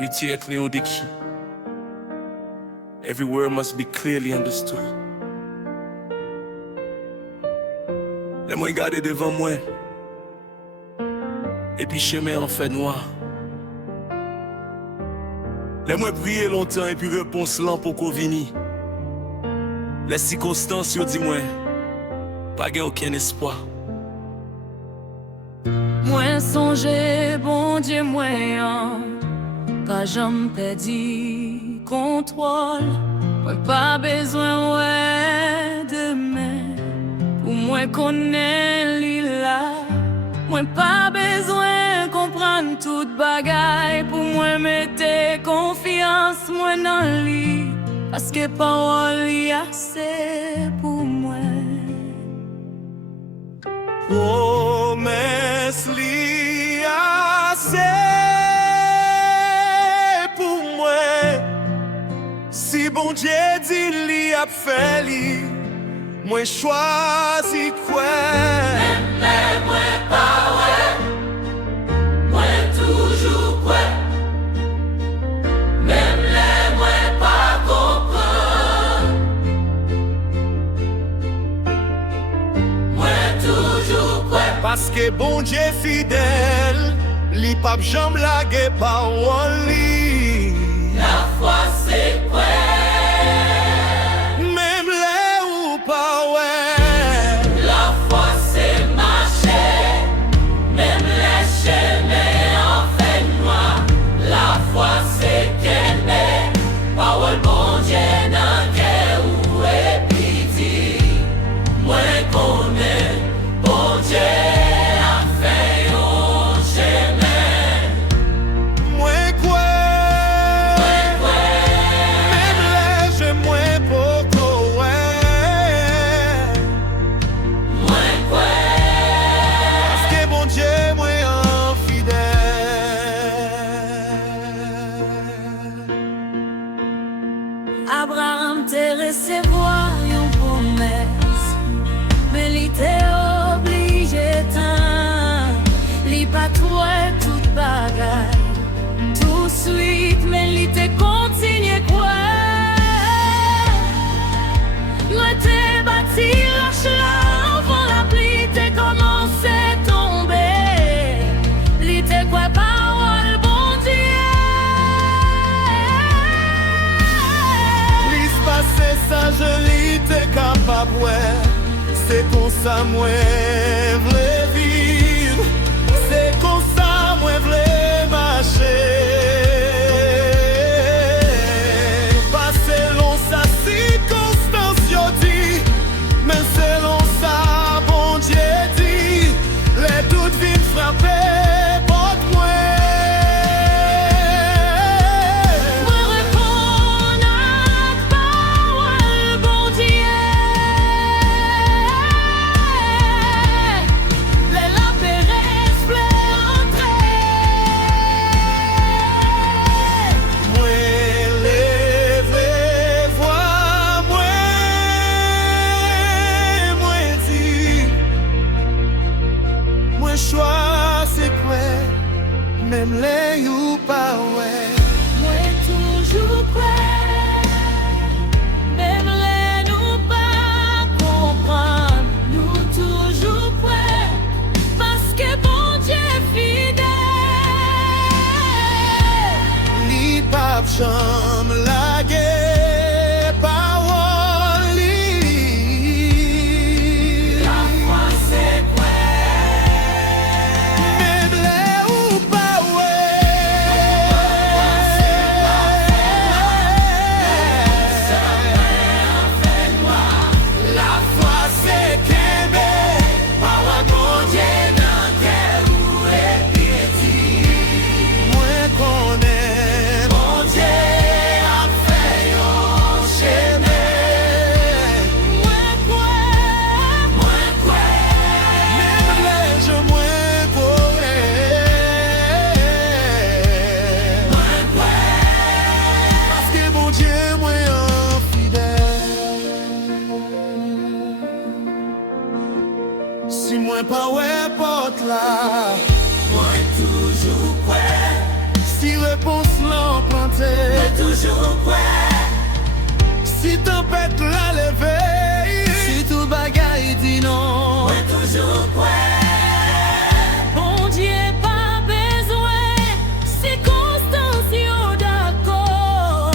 Retire clear the key. Every word must be clearly understood. Laisse-moi regarder devant moi. Et puis chemin en fait noir. Laisse-moi prier longtemps et puis réponse lent pour qu'on vini. Les circonstances, yo dis-moi, pas gain aucun espoir. Moi songer, bon Dieu, moi, pas jamais perdu contrôle. Moi pas besoin ouais demain. Pour moi connaître là. Moi pas besoin comprendre toute bagaille. Pour moi mettre confiance moi dans lui. Parce que parole y a assez pour moi. Promesse li assez pour moi. Si bon Dieu dit li a fait li, moi choisi quoi? Mais moi pas ouais, moi toujours quoi. Même les moi pas comprendre. Moi toujours quoi. Parce que bon Dieu fidèle, li pape jambe lague parole li. La foi c'est quoi. Même les ou pas ouais. La foi c'est marcher. Même les chemins en fait noir. La foi c'est qu'elle est. Parole bon Dieu dans cœur ou épiti. Moi connais bon Dieu a fait un chemin. Moi quoi? Même les je moins pour ouais. Moi quoi. Parce que bon Dieu moi en fidèle. Abraham te recevoir une promesse, mais il était obligé tant. Li pas trouvé toute bagaille, tout suite, mais il te continué quoi. Moi t'ai bâti roche là, avant la pluie t'ai commencé à tomber. Li te quoi parole bon Dieu. Lis passer ça je t'es capable ouais. C'est comme ça moi v'lais vivre. C'est comme ça moi v'lais marcher. Pas selon sa circonstance yo dit, mais selon ça bon Dieu dit. Les doutes viennent frapper porte moi. Moi réponds à la parole bon Dieu. Les lapérès pleurent Moi lever voix moi dit. Moi choix c'est quoi? Même les ou pas ouais. moi toujours prêt. Même les nous pas comprendre. Nous toujours prêts. Parce que bon Dieu est fidèle. Li pape chambre la guerre parole li. La foi c'est quoi. Même les ou pas ouais. La foi c'est qu'aimer. Parole bon Dieu dans cœur ou épiti. Moi connais Bon Dieu a fait un chemin. Moi quoi. même les je moins pourrais. Moi quoi. Parce que bon Dieu moi en fidèle. Si moi pas ouais porte là. Moi toujours quoi. Si réponse là si tempête la lever, si tout bagaille dit non, moi toujours quoi. bon Dieu pas besoin, circonstance yo d'accord,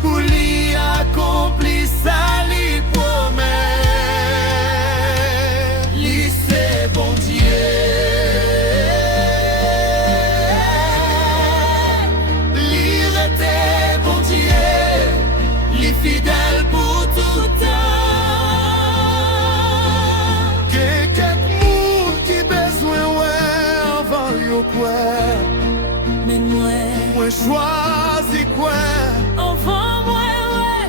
Pour lui accomplir ça, lui promet. Lui c'est bon Dieu. Lui était bon Dieu. Lui fidèle pour tout temps. Quelqu'un qui besoin ouais avant yo quoi. mais Moi choisi quoi. enfant ouais,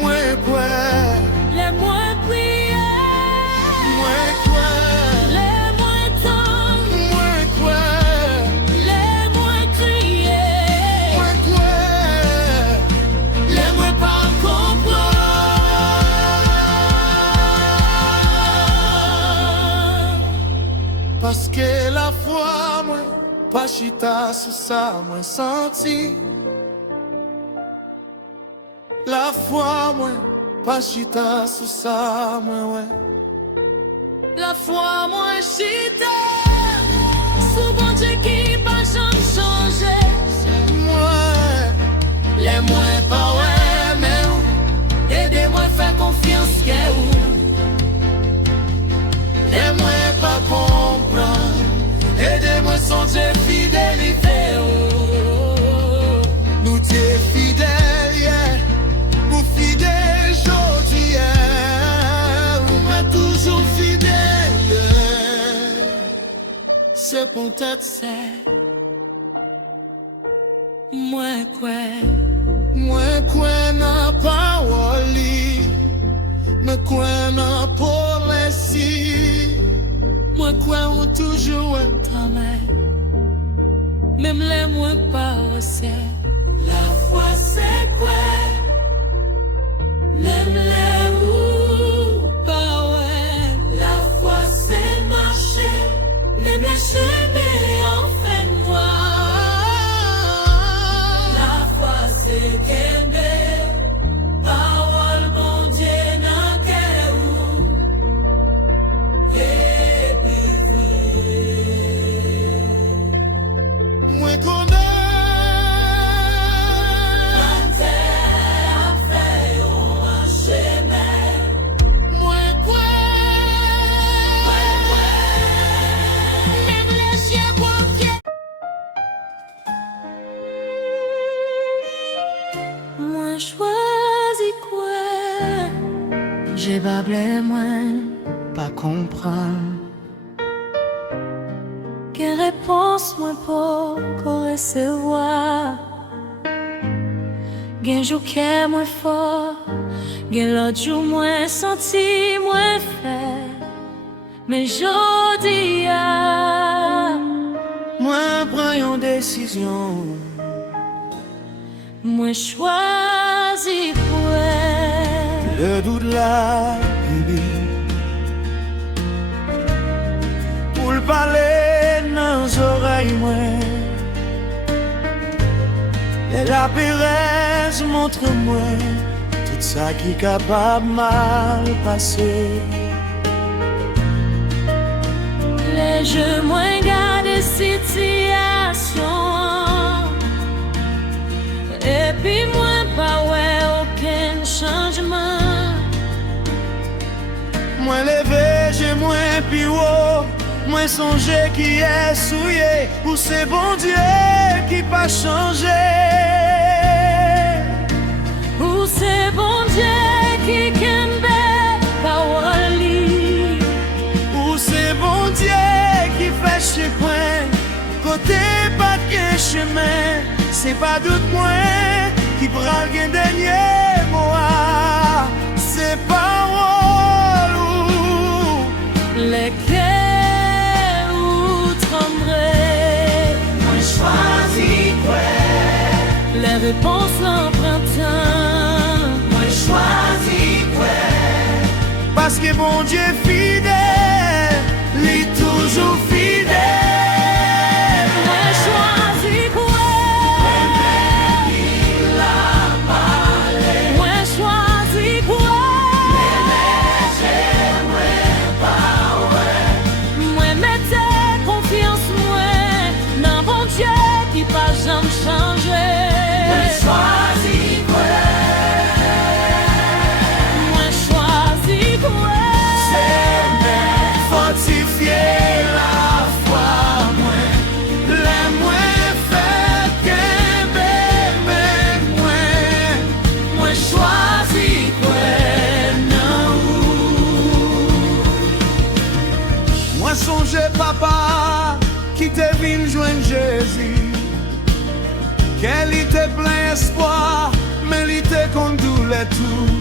Moi quoi. les moins prières, Moi quoi. les moins tendres, Moi quoi. les moins criés, Moi quoi. les moins pas comprendre. Parce que la foi moi pas chita sous ça moi senti. La foi moi pas chita sous ça moi ouais. La foi moins chita, sous bon Dieu qui pas jamais changé. Moi Les moins pas ouais, mais ou, aidez-moi à faire confiance qu'est où. les moins pas comprendre. Aidez-moi songer fidélité. Nous t'es fidèles yeah. Pour fidèle aujourd'hui yeah. Ou m'a toujours fidèle yeah. C'est pour tête C'est moi quoi, moi quoi n'a pas wali. Mais quoi n'a pas laissé. Moi quoi on toujours un ta mère, même les moins pas c'est. La foi c'est quoi. Même les où pas ouais. La foi c'est marcher. Même les chemins en fait noir. La foi c'est qu'aimer. Parole bon Dieu n'a qu'à où. Moi connais. Moi quoi. Même les chiens boivent. Moi choisis quoi? J'ai pas blé moi. Pas comprendre. Quelle réponse moi pour recevoir? Gen jou kè moins fort, gen l'autre jou moins senti, moins fait. Mais jodi a, Moi prends une décision. moi choisi quoi? Le doute la baby. Pour le parler dans les oreilles moi. Et la péresse montre-moi tout ça qui est capable mal passer. Les jeux moins gardent situation. Et puis moi pas ouais aucun changement. Moi levé, j'ai moins plus haut. Moi songer qui est souillé. Ou c'est bon Dieu qui pas changé. Ou c'est bon Dieu qui kembe parole li. Ou c'est bon Dieu qui fait chemin. Côté pas de chemin. C'est pas doute moins qui prend le dernier mot. C'est parole ou Les cœurs ou trembler. moi choisis quoi. Les réponses l'empruntant. Moi choisis quoi. Parce que bon Dieu fidèle, il est toujours fidèle. Moi choisis quoi? Moi choisis joindre Jésus. Qu'elle était plein espoir, mais il était contre douleur tout.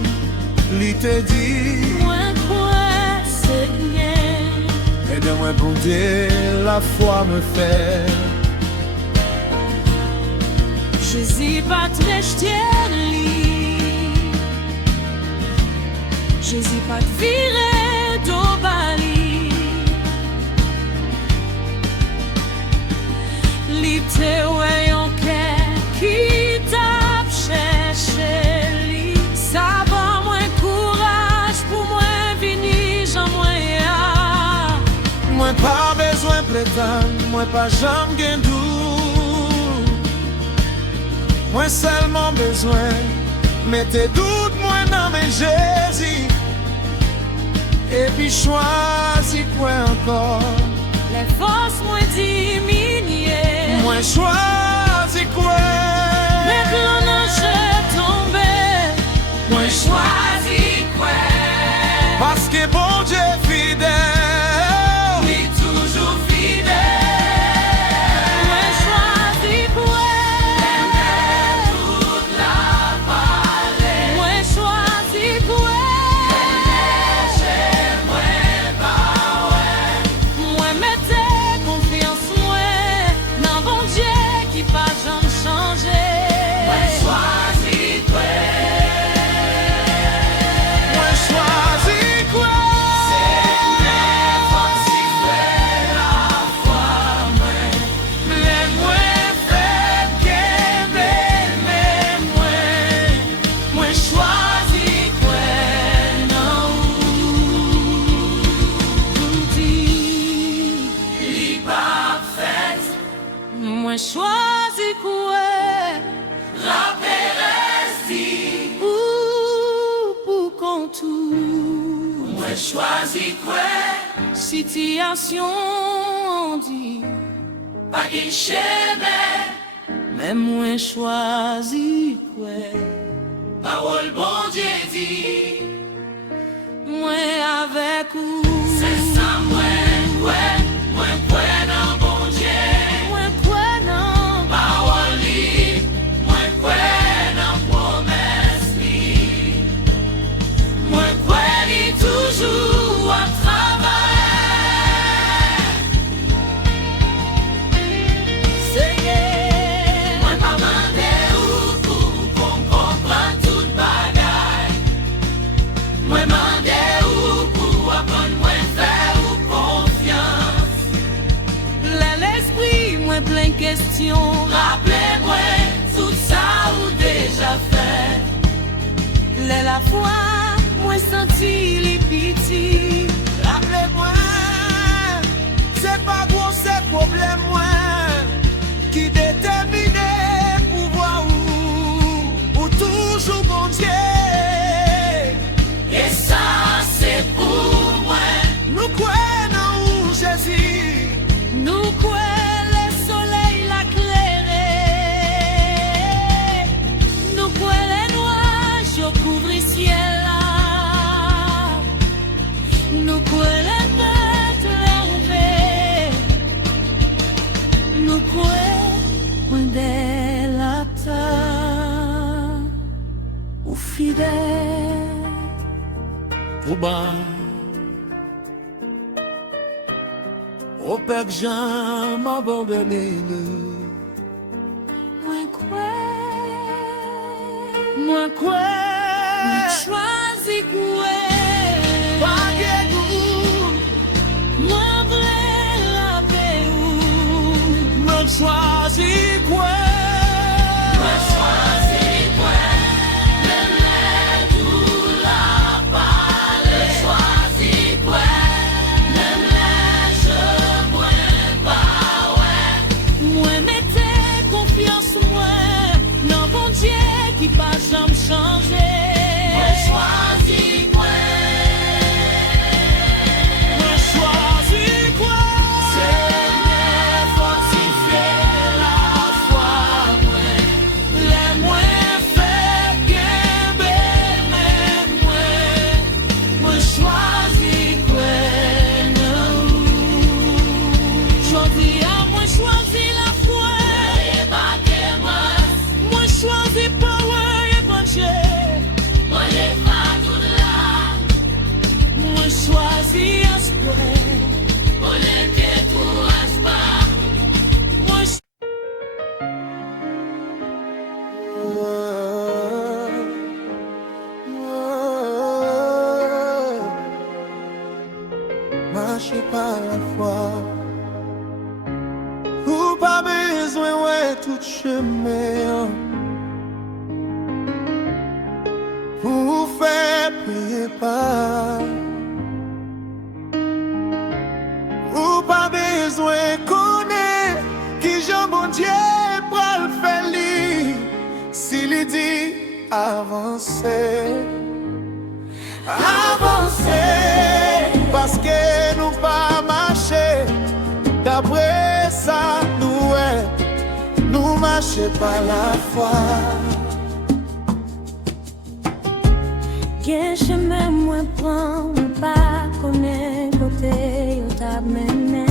Il te dit, Moi crois Seigneur, aide-moi pour Dieu, la foi me fait. Jésus pas très lit. Jésus pas viré d'Obali. L'été ouais en cœur qui tape chercher lui. Ça va moins courage pour moi venir j'en moyen. Moi pas besoin prétendre, moi pas jamais gain doute. Moi seulement besoin, mettez doute moi dans mes Jésus. Et puis choisis quoi encore. Les forces moins diminuées. Moi choisis quoi. Maintenant je tombé. Moi Choisis quoi? parce que bon Dieu est fidèle. Oui, toujours fidèle. Moi choisis quoi? Toute la vallée. Moi choisis quoi? Moi mettez confiance moi dans bon Dieu qui pas jamais changé. Moi choisis quoi? Moi choisis quoi. Mais moi fait qu'aimer, mais moi choisis quoi? Non, dit li pas fait. Moi choisis quoi? La Pérez ou pour contour. Moi choisis quoi? Situation dit pas guichet, mais moi choisis quoi? Parole bon Dieu dit, moi avec ou. C'est ça moi quoi non bon Dieu. Moi quoi non. Parole li, moi quoi non promesse li. Moi quoi li toujours à travail. Seigneur, moi pas mandé ou pour comprendre toute bagaille. Moi mandé ou pour apprendre moi faire ou confiance. L'esprit moi plein questions. Rappelez-moi tout ça ou déjà fait. La foi moi senti les pitiés. Rappelez-moi, c'est pas gros, c'est problème moi qui détermine pouvoir ou toujours bon Dieu. Et ça c'est pour moi. Nous croyons en Jésus. Nous quoi le soleil la clairé. Nous quoi les nuages au couvre ciel là. Nous quoi les bêtes levées. Nous quoi de la terre ou fidèle. Au bas, au Père Jean m'a abandonné. Moi quoi, choisis quoi, Pas de goût, moi vrai la paix ou, me choisis quoi. moi choisis quoi, même les tout la parler, choisis quoi, même les je pourrais pas ouais, moi mettez confiance moi, non bon Dieu qui pas jamais changé. Moi choisis quoi, Me choisis quoi. Seigneur fortifié la par la foi. Ou pas besoin ouais tout chemin pour faire payer pas. Ou pas besoin connaître qui Jean bon Dieu pour le faire li. S'il dit avancer, avancer, parce que nous pas marcher d'après ça nous marcher par la foi. Quel chemin moi prends, pas connaître côté où t'as mené.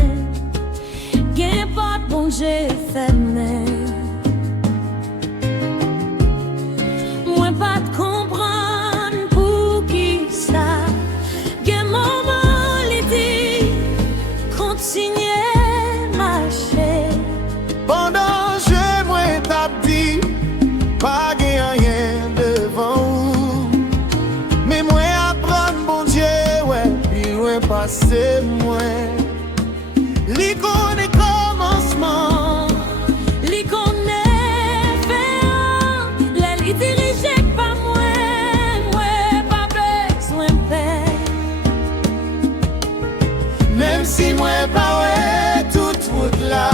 Quel porte bon Dieu fermé. Moi pas de comprendre pour qui ça. Quel moment il dit continuer marcher. Pendant je moi t'as dit pas rien devant vous. Mais moi apprendre bon Dieu ouais puis ouais passer moi. Li connaît commencement, li connaît fin, li dirige pas moi pas besoin paix. Même si moi pas ouais toute route là.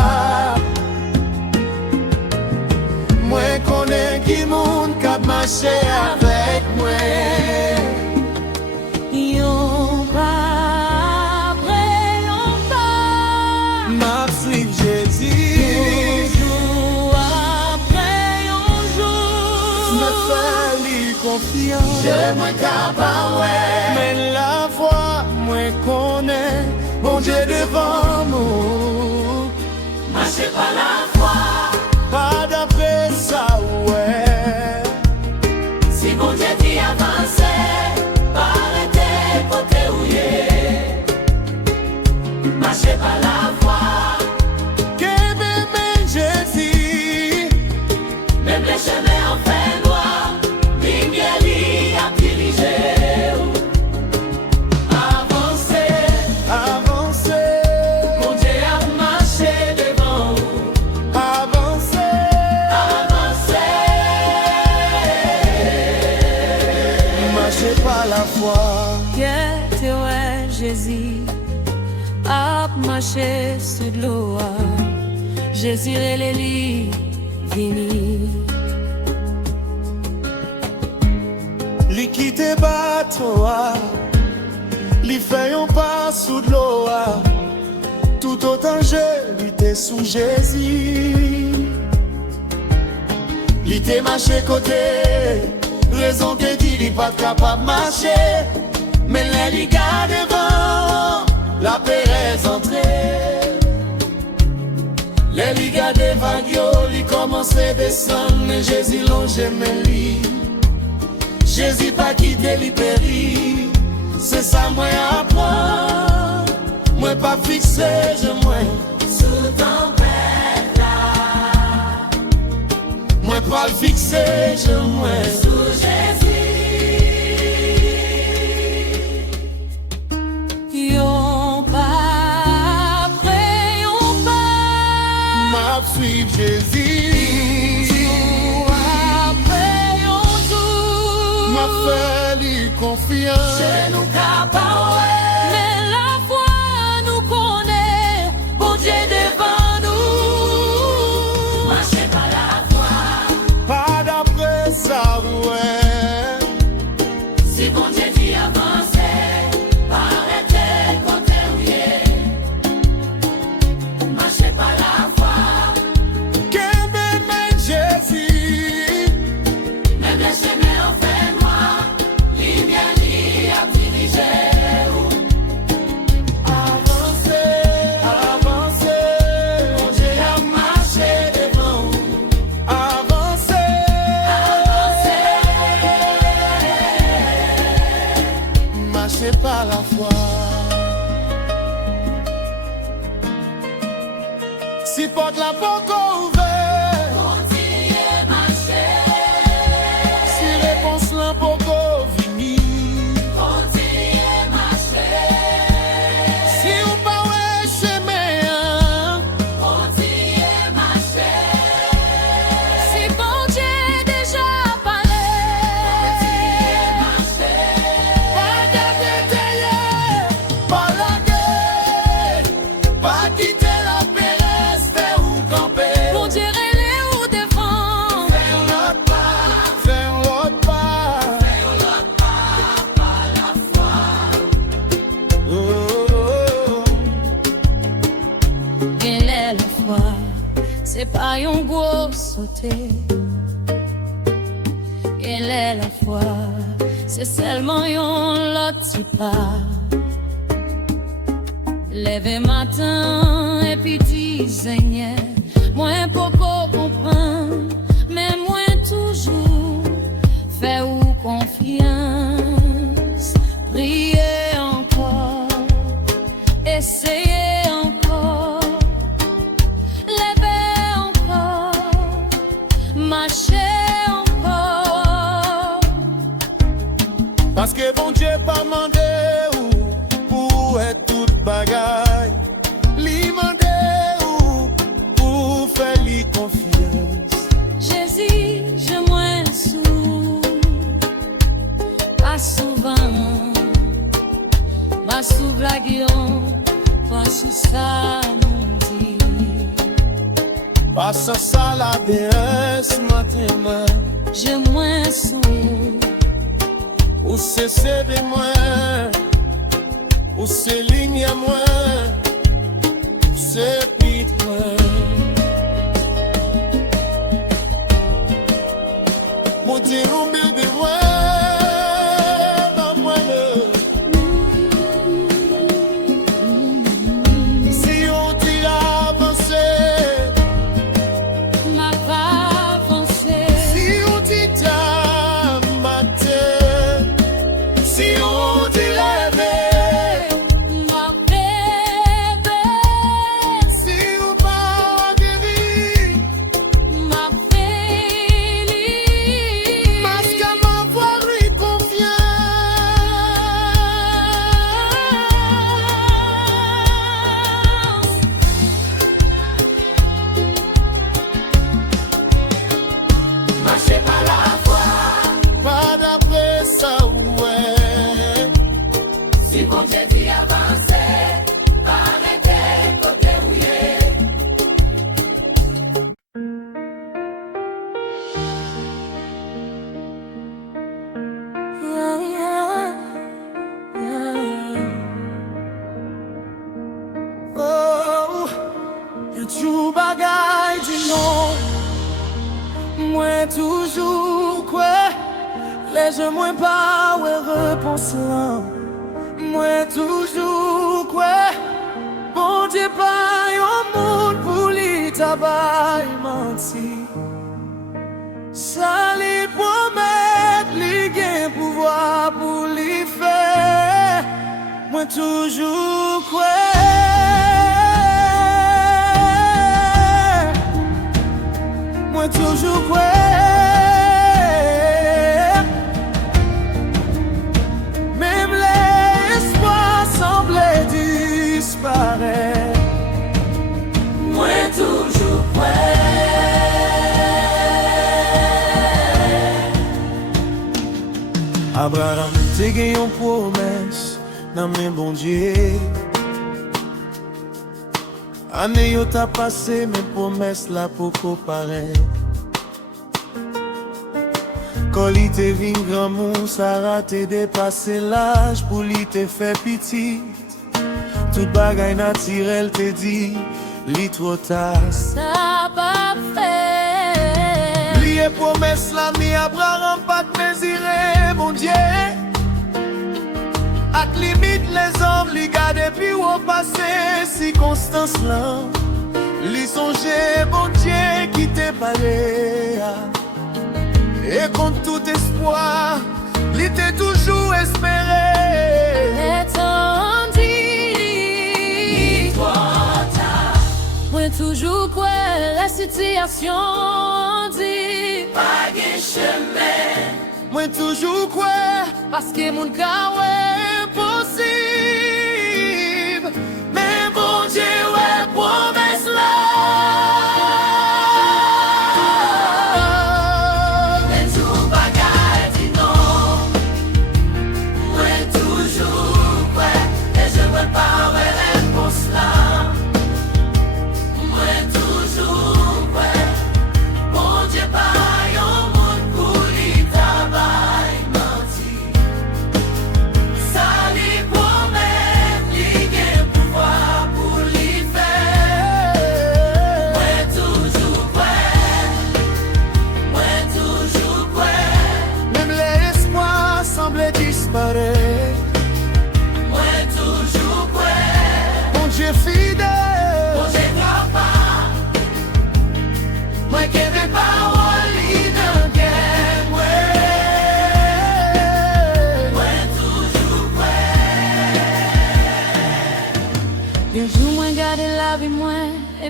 Moi connais qui monde qui marche avec moi. Yon pas après yon pas. Ma suivre Jésus. Jour après yon jour. Me fais lui confiance. Je moi capable ouais. Mais la foi moi connais. Bon Dieu devant nous. Marchez par la foi. Pas d'après ça ouais. Si bon Dieu dit avancer, pas arrêter côté où il est. Marchez par la foi. Que même Jésus. Même les chemins en fait noir, lumière li a dirigé. Avancer, Avancer. bon Dieu a marché devant vous. Avancer. Avancer, Marcher par la foi. que tu es Jésus, a marché sur l'eau. Jésus et les lits, vini. Li quitte bateau, li fait un pas sous de l'eau. Tout autant je lui t'ai sous Jésus. Li t'ai marché côté, raison que dit li pas capable marcher. Mais les gars devant, la paix est entrée. Les gars devant yo, li commence à descendre. Mais Jésus longe mes lits. Jésus pas quitté li péri. C'est ça moi apprends. Moi pas fixé, je moi Sous tempête là, moi pas fixé, je moi sous Jésus. Yon pas après yon pas. m'a suivre Jésus. Jour après yon jour. M'a fait lui confiance. Je nous capable, mais la foi nous connaît. Bon Dieu devant nous. Marchez par la foi. Pas d'après ça ouais. Si bon Dieu dit avancer, pas arrêter de compter où il est. Marchez par la foi. Que même Jésus. Même les chemins en fait noir, lumière li a dirigé. c'est pas un gros sauté. Elle est la foi, c'est seulement un petit pas. Lever matin et puis disait, moins beaucoup comprendre, mais moins toujours faire ou confiance. Prier encore, essayer encore, lever encore, marcher encore. Parce que bon Dieu pas mandé ou pour être toute bagaille. Li mandé ou pour faire li confiance. Jésus, je moins sous, pas souvent, ma sous blaguion, pas sous ça mon dit. Pas sans ça la BS matin. Je moins sous, Ou c'est serré moins, ou c'est ligne à moins, c'est vite moins. Mon Dieu, on me de moi, dans moi le. Si on dit avancer, m'a pas avancé. si on dit matin, si on dit lever, Ma bébé, si on pas guéri, ma belle, parce qu'à m'avoir eu confiance. marchez par la foi. Pas d'après ça, ouais. Si mon Dieu dit avancer, pas arrêter côté où il est. Oh, y'a du bagay di non. Moi toujours quoi, les gens moins pas ouais réponse là. Moi toujours quoi, bon Dieu pas yon monde pour li tabac menti. Ça li promet li gen pouvoir pour li faire. Moi toujours quoi. Moi toujours quoi. Même l'espoir semblait disparaître. Moi toujours Abraham te gen yon promesse nan men bon Dieu. Année yo ta passé men promesse la poko paraît. Quand li te vin grand moun, Sarah te dépassé l'âge pour li te fait petit. Tout bagay naturel te dit, li trop tard. ça pas fait. Liye promesse la mi Abraham pas de mesurer, mon Dieu. Ak limite les hommes li gade puis au passé circonstance là. Li songe bon Dieu qui te parlé. Et contre tout espoir, li te toujours espéré. Étendit, moi toujours quoi la situation dit. Pas de chemin, Moi toujours quoi, parce que mon cas est impossible. mais bon Dieu ouais promesse là. Mais tout bagage dit non. Moi toujours quoi, et je veux pas avoir réponse là. Moi toujours quoi, bon Dieu pas yon monde pour lui travail menti. Ça lui promet, lui gain pouvoir pour lui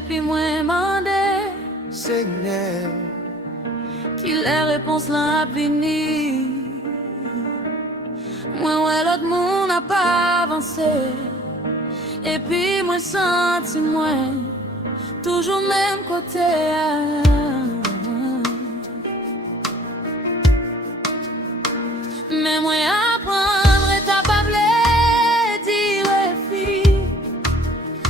et puis moi mandé Seigneur, qui les réponses l'ont venir. Moi ouais l'autre monde n'a pas avancé. Et puis moi senti moi toujours même côté. Mais moi apprendre et t'as pas vle dire fille.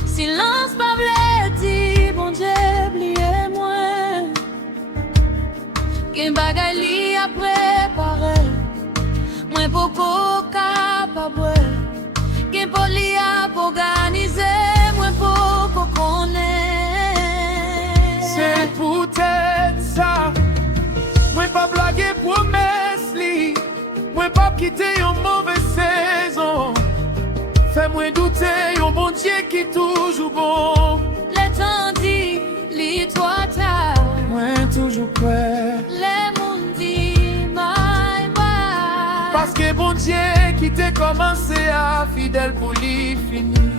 Silence pas vle dire bon Dieu oubliez moi. Qu'un bagay li a préparé. Moi beaucoup capable. Qu'un poli a organiser. Moi beaucoup connaît. c'est peut-être ça. Moi pas blaguer promesse li. Moi pas quitter une mauvaise saison. Fais-moi douter un bon Dieu qui toujours bon. Les temps dit, lis-toi tard. Moi toujours prêt. Les mondes dit, bye bye. Parce que bon Dieu qui t'a commencé à fidèle pour lui finir.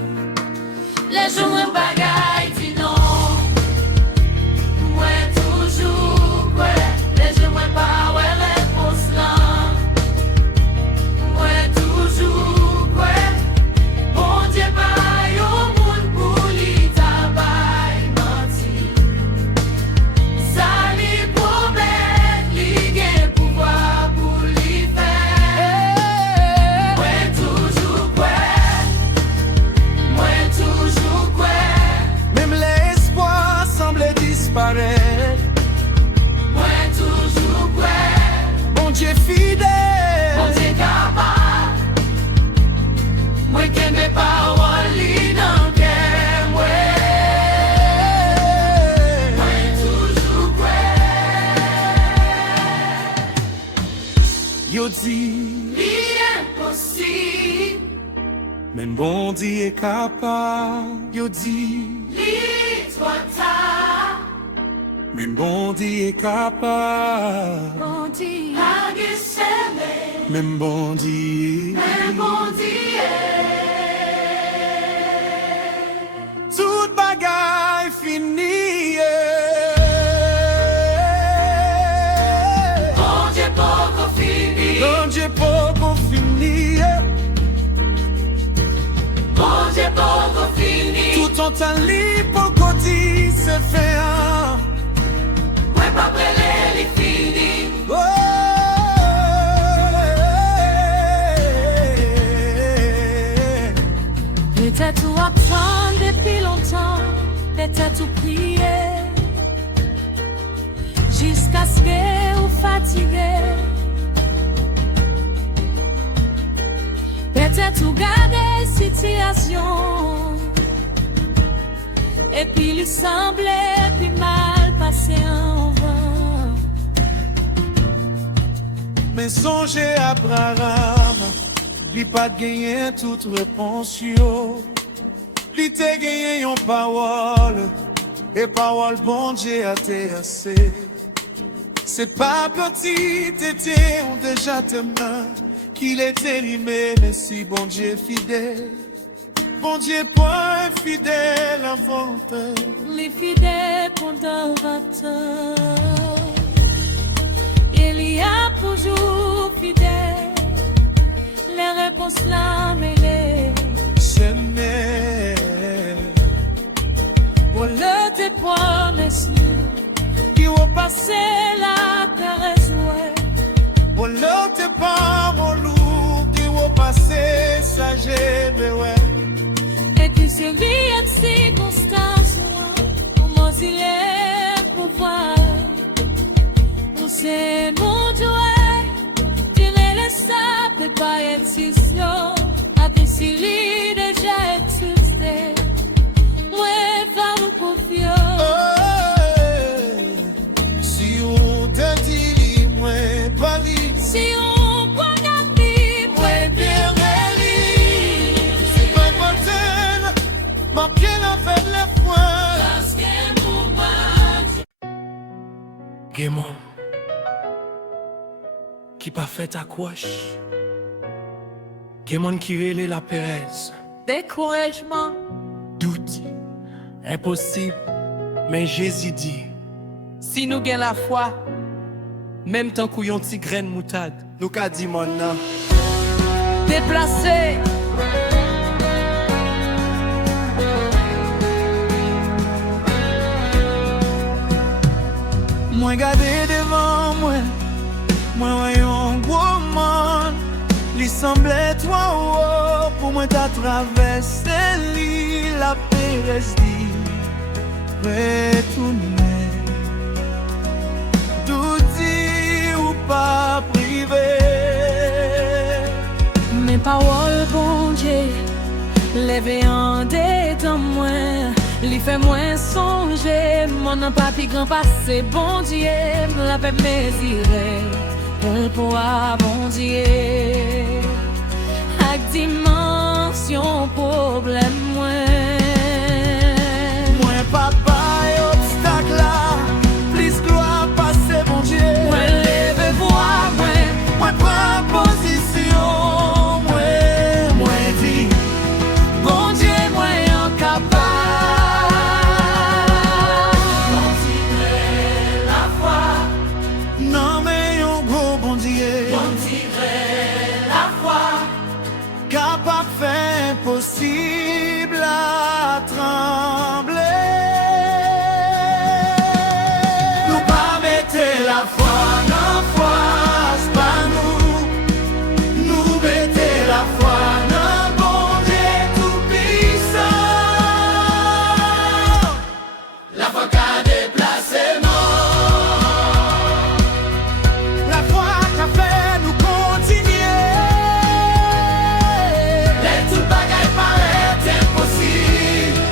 Les jours un bagaille dit non. Moi toujours ouais. Les jours un pas ouais réponse là. Moi toujours ouais. Bon Dieu bail au monde pour lui tabac menti. Ça lui promet lui gain pouvoir pour lui faire. Moi toujours ouais. Moi toujours ouais. Même l'espoir semblait disparaître. Moi toujours ouais. Bon Dieu fidèle. Bon Dieu capable. Moi qui mes paroles li dans cœur moi. Moi toujours ouais. Yo dit, L'impossible. même bon Dieu est capable. Yo dit, Lis-toi tard. même bon Dieu est capable. Bon Dieu a guessé. Même bon Dieu. Mais bon Dieu. Toute bagaille finie. Bon Dieu pour fini. Bon Dieu pour finir. Bon Dieu pour fini. Tout ton temps libre pour dire c'est fait. Moi pas prêt les fini. Oh, Peut-être tout attendre depuis longtemps, peut-être tout prier, jusqu'à ce que vous fatiguez. Peut-être tout garder situation, et puis lui semblait plus mal passer en vain. mais songez à Abraham. Li pas gagné toute réponse yo. Li te gagné yon parole. Et parole bon Dieu a te assez. C'est pas petit, t'étais on déjà tes mains. Qu'il était limé, mais si bon Dieu fidèle. Bon Dieu point fidèle inventeur. Les fidèles conservateurs, il y a toujours fidèles. Les réponses là mêlées. Seigneur, Pour le tes promesses, qui ont passé la caresse, ouais. pour l'autre pas mon loup, qui va passer ça j'aime, ouais. Et puis c'est vie et circonstances, comment il est pour voir. Pour c'est mon Dieu, tu ne laisses pas être si slow. A décidé déjà existé. Ouais, femme confiance. Si on te dit, moi, pas li. Si on croit qu'à vivre, ouais, bien réli. C'est pas mortel, ma pied la faible foi. Parce que pour moi, Guémon, qui pas fait accroche. Guémon qui relève la Pérez. découragement, Doute, impossible, Mais Jésus dit, Si nous gagnons la foi, même tant qu'on yon ti graine moutade, nous qu'a dit maintenant, Déplacé, moi gardé devant moi, voyons gros monde, lui semblait toi oh, pour moi t'as traversé l'île, la paix reste dit, retourner, tout dit ou pas privé. mes paroles, bon Dieu, lève en dedans moi, li fait moins songer, mon nom pas plus grand passé, bon Dieu, la paix mesurée, pour bon Dieu, avec dimension problème moi. Moi papa et obstacle là, plus gloire passer bon Dieu. Moi lève voix, Moi prends position, moi dis, bon Dieu, moi incapable. Continuer la foi, non mais yon gros bon Dieu, continuer la foi, capable faire impossible à trembler. Nous pas mettre la foi dans foi, c'est pas nous. Nous mettez la foi dans bon Dieu tout puissant. La foi qu'a déplacé mort. La foi qu'a fait nous continuer. Les tout bagailles paraissent impossibles.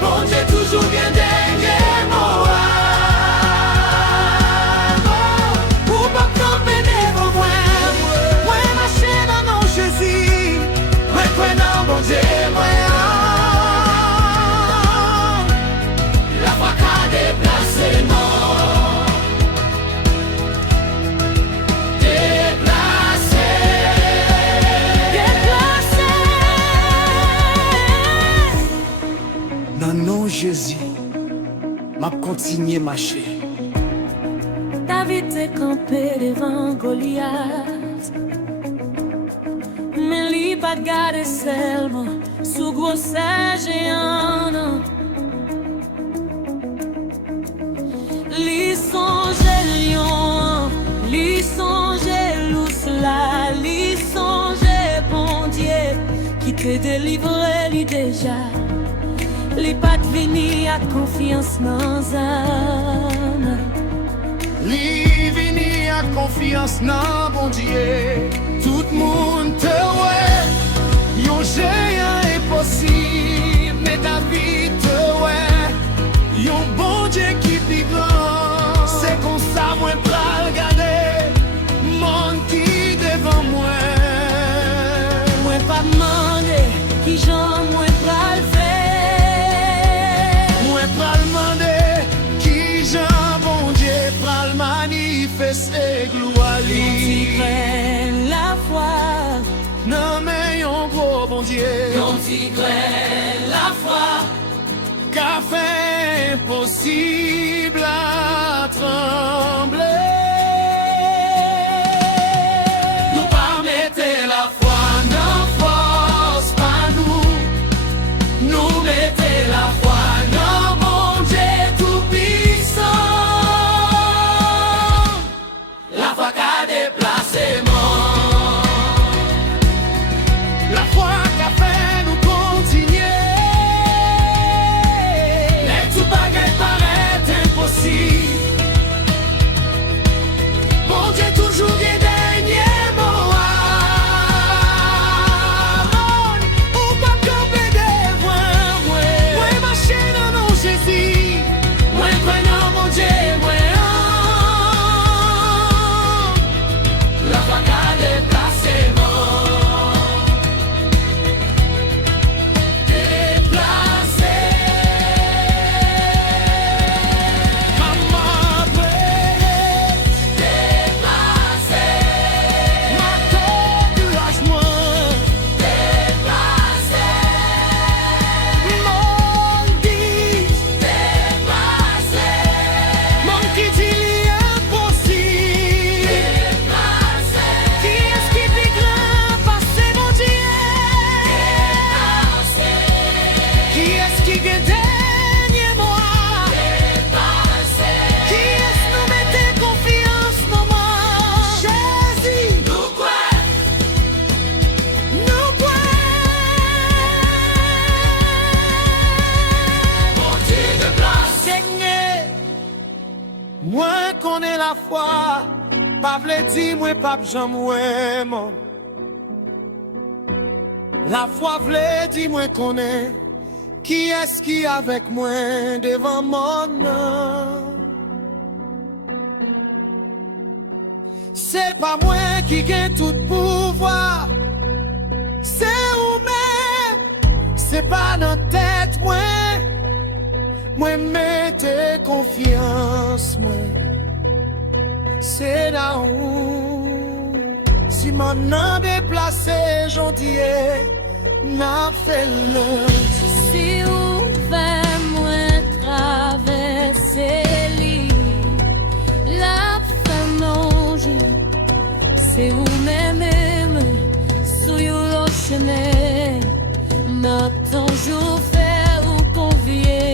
Bon Dieu toujours bien dernier mot. Ou pas camper devant moi. Moi marcher dans nos Jésus. Moi prenant bon Dieu moi. La foi qu'a déplacé mort. Déplacé. déplacé. Dans nos Jésus, m'a continué marcher. David t'est campé devant Goliath, mais lui pas garder seulement sous gros géant. Non. Li songe lion, li songe loup là, li songe bon Dieu qui te délivre lui déjà. Li pas vini à confiance dans âme. Li vini à confiance dans bon Dieu. Tout le monde te ouais. Yon géant est possible, mais David te ouais. Yon bon Dieu qui plus grand. C'est comme ça moi pral regarder. Monde qui devant moi. Moi pas demander qui j'en moi pral faire. Moi pral demander qui Jean bon Dieu pral manifester gloire li. Prenne la foi, Non mais yon gros bon Dieu. prenne la foi, Qu'a fait impossible à trembler. Nous pas mettre la foi dans force, pas nous. Nous mettez la foi dans bon Dieu tout puissant. La foi qu'a déplacé mort. La foi qu'a fait nous continuer. Les tout bagailles paraissent impossibles. Moi connais la foi, pas vle di moi pas j'en moi mon. La foi vle di moi connais qui est-ce qui avec moi devant mon nom. C'est pas moi qui gagne tout pouvoir, c'est vous-même, c'est pas dans tête moi. Moi mettez confiance moi. C'est là où si maintenant déplacé gentil n'a fait le. Si vous faites moi traverser l'île, la fin manger, c'est vous-même, sous l'océan, n'a toujours fait ou convier.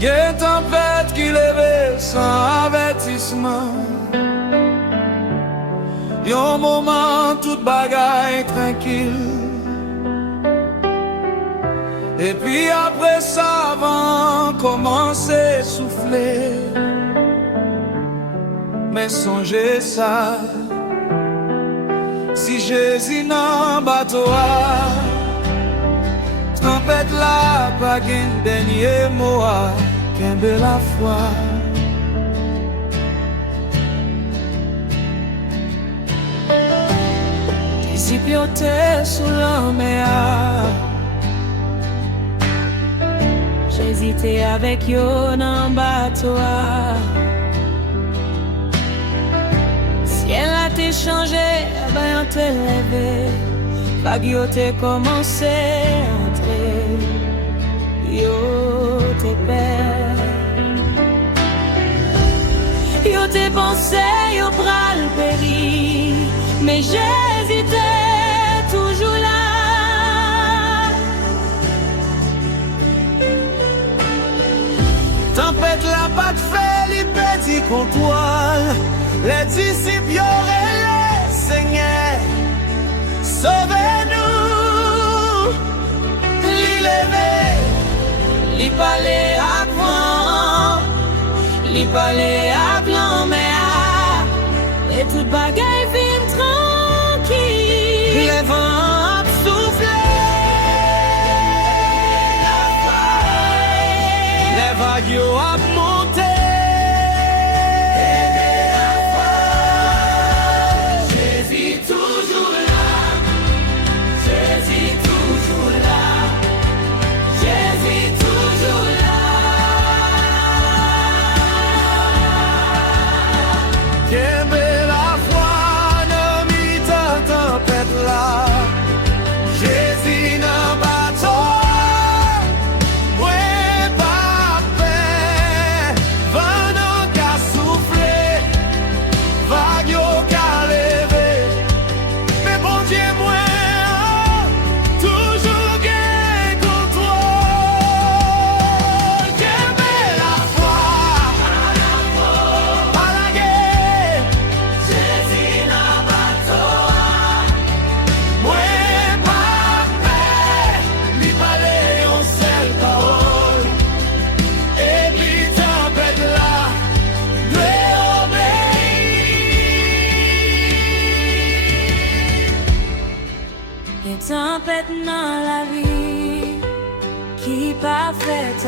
Y'a une tempête qui lève sans avertissement. Y'a un moment toute bagaille tranquille. Et puis après ça vent commencer à souffler. Mais songez ça, si Jésus n'en bateau, tempête là, pas qu'un dernier mot, qu'un de la foi. Discipioté sous la mer, j'hésitais avec yo dans bateau. Si elle a été changée, ben on te levé. Vague yo te commencé à entrer, yo te perd. Yo te pensé, yo pral péri, mais j'hésitais toujours là. Tempête la pas de fait, les petits comptoirs, les disciples y'aurait les seigneurs. Sauvez-nous, li levé, li parler à grand, li parler à blanc, mais et toute bagaille vient tranquille. Les vents soufflent, les vagues yo ap monté.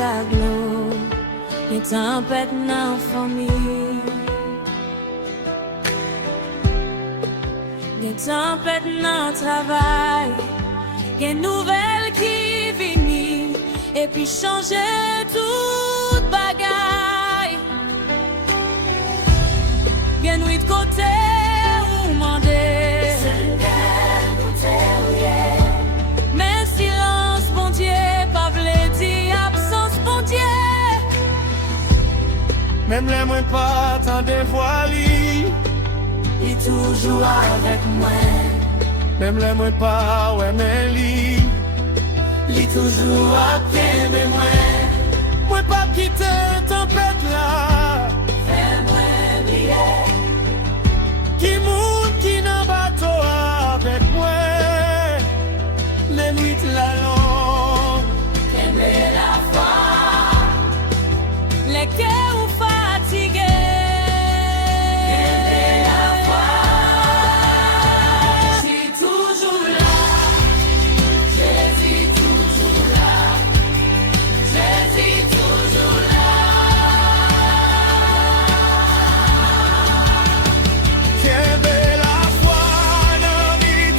sa gloire, les tempêtes dans la famille, les tempêtes dans le travail, les nouvelles qui viennent et puis changer toute bagaille. Bien oui de côté ou mandé. Mais silence, bon Dieu, pas vle di absence, bon Dieu. Même les moins pas tant de fois li, Il est toujours avec moi, même les moins pas ouais mais li, il est toujours avec moi. moi pas quitter tempête là. Fais-moi briller, Qui monte qui dans bateau avec moi, les nuits la longue. aimer la foi, les cœurs fatigués. Aimer la foi, je suis toujours là, Jésus toujours là, Jésus toujours là. Quelle belle la foi dans les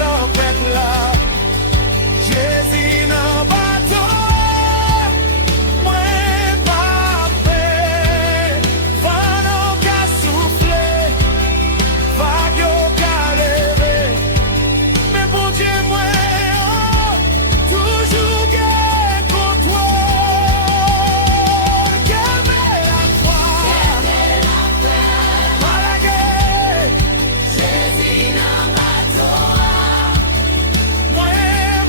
tempêtes là. Jésus dans bateau, moi pas fait. Vent non qu'a soufflé, vague yo qu'a levé. Mais bon Dieu moi, oh, toujours gain contrôle. Quelle belle la foi, pas la guerre. Jésus dans bateau, Moi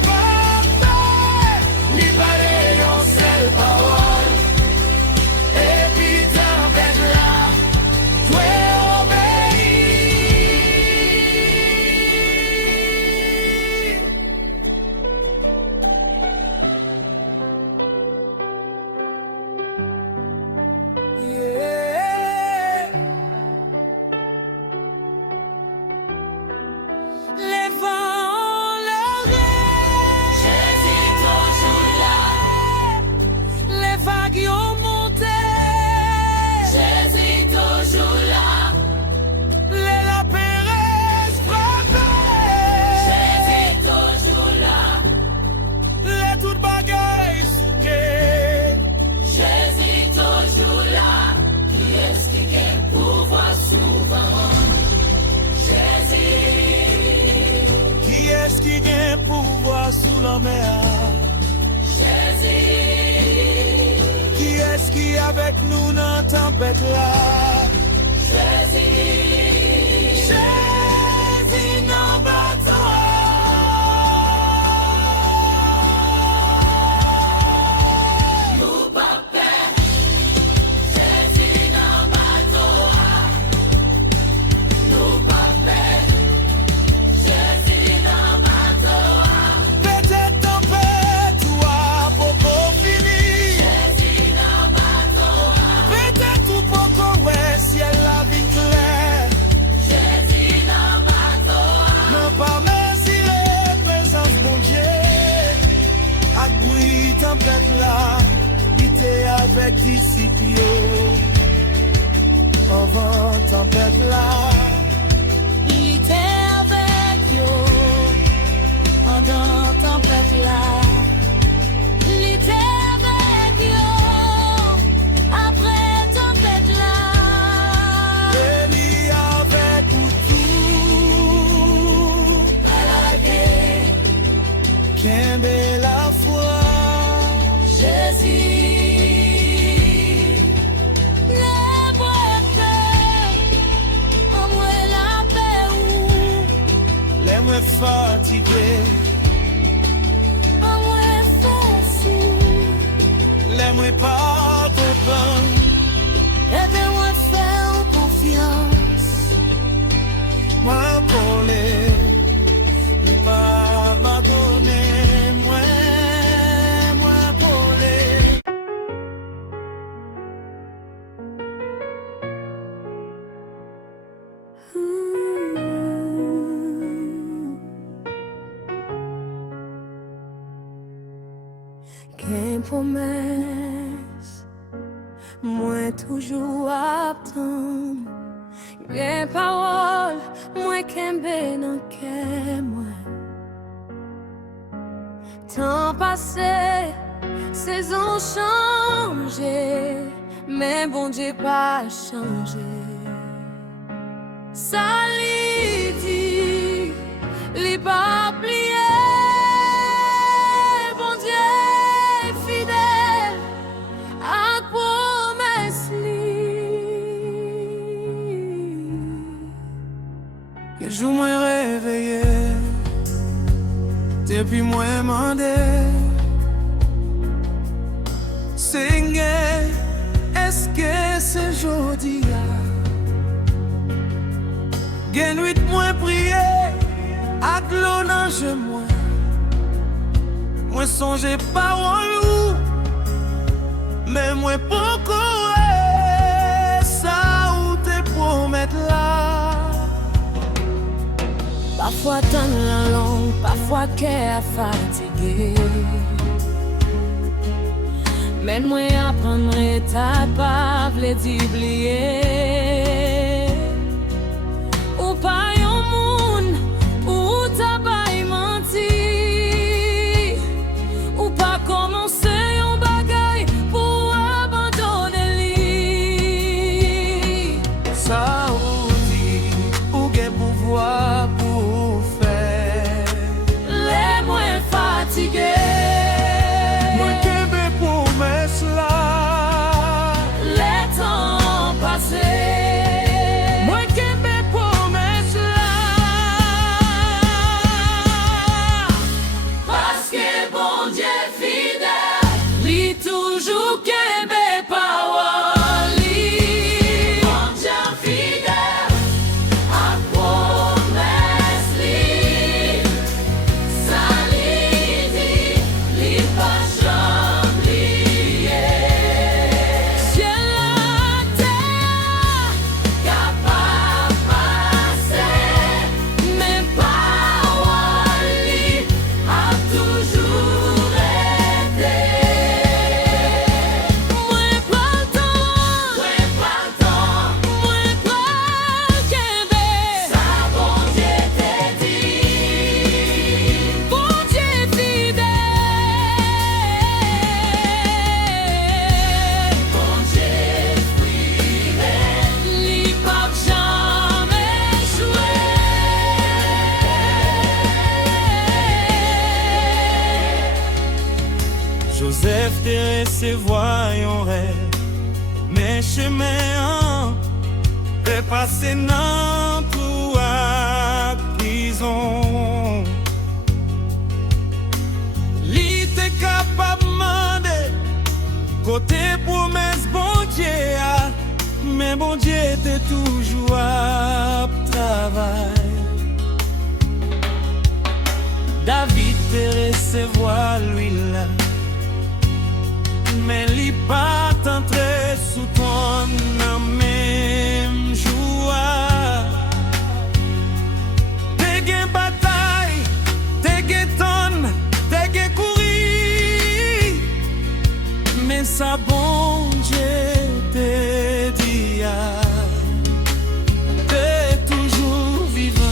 pas fait, li parle yon seul parole. Et puis tempête là, toi obéis. Yeah. les vents, le rêve. Jésus toujours là, les vagues ont monté. Jésus toujours là, Les lapins restent frappés. Jésus toujours là, Les toutes bagailles souquées. Jésus toujours là. Qui est-ce qui gagne pouvoir souvent? Jésus, Qui est-ce qui gagne pouvoir sous la mer? Jésus, Qui est-ce qui est avec nous dans la tempête là? Jésus, Jésus dans bateau. nous pas peur. Jésus dans bateau, nous pas peur. Jésus dans bateau, Peut-être tempête ou à beaucoup fini. Jésus dans bateau, Peut-être ou beaucoup ouais ciel la vie claire. Jésus dans bateau, Non pas merci les présences bon Dieu. À bruit tempête là, il était avec disciples. Avant tempête là, il était avec eux pendant tempête là. Il était avec eux après tempête là. il y avec vous tout. À la guerre, Qu'un bel la foi. Jésus, les boîtes, en moi la paix ou, Les moins fatigués, en moi fonce, les moins pas contents. et bien moi faire confiance. Moi pour les pas abandonner. Moi pour les. Quem promete moi toujours attendre. Mes paroles, moi qu'aimé dans cœur moi. Temps passé, saison changé, mais bon Dieu pas changé. Ça lui dit, lui pas plié, bon Dieu fidèle à promesse li. Que jour moi réveillé, depuis moi mandé, Seigneur, est-ce que c'est jodi là? Gen nuit moi prier, ak l'eau dans je moi songe parole ou, mais moi pourquoi ça ou te promettre là? Parfois tant la langue, parfois qu'elle fatigué. Mais moi apprendrai ta parole d'oublier. Ou pas yon moun, ou ta bay menti. Ou pas commencer yon bagay pour abandonner li. Ça ou dit, ou gen pouvoir pour faire. Les moins fatigués. Joseph te recevoir un rêve, mais chemin est passé dans la prison. Li te capable demander côté promesse bon Dieu, mais bon Dieu te toujours à travail. David te recevoir l'huile, mais li pas entrer sous ton même joie. Te gen bataille, te gen tonne, te gen courir, mais ça bon Dieu te dit t'es toujours vivant.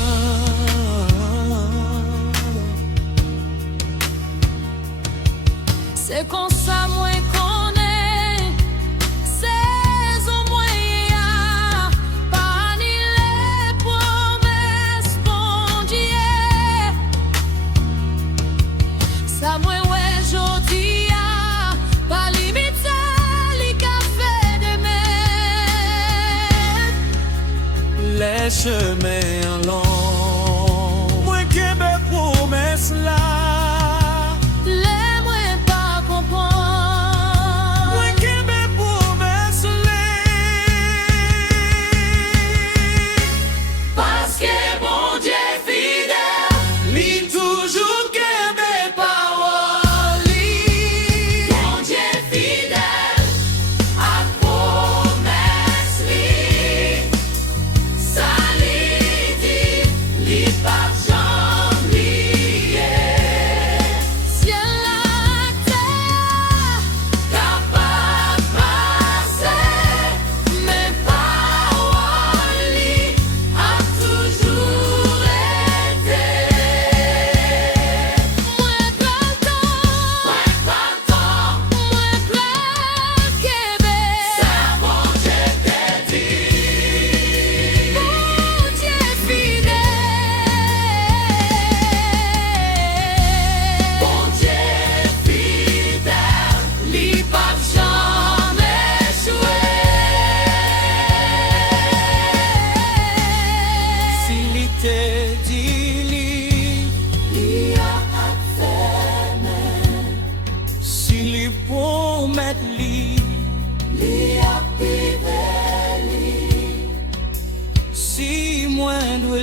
C'est comme ça moi connais, c'est au moyen, pas ni les promesses bon Dieu. Ça moi ouais jodi pas limite li ka fait demain. Les chemins longs, moi qui me promesse là.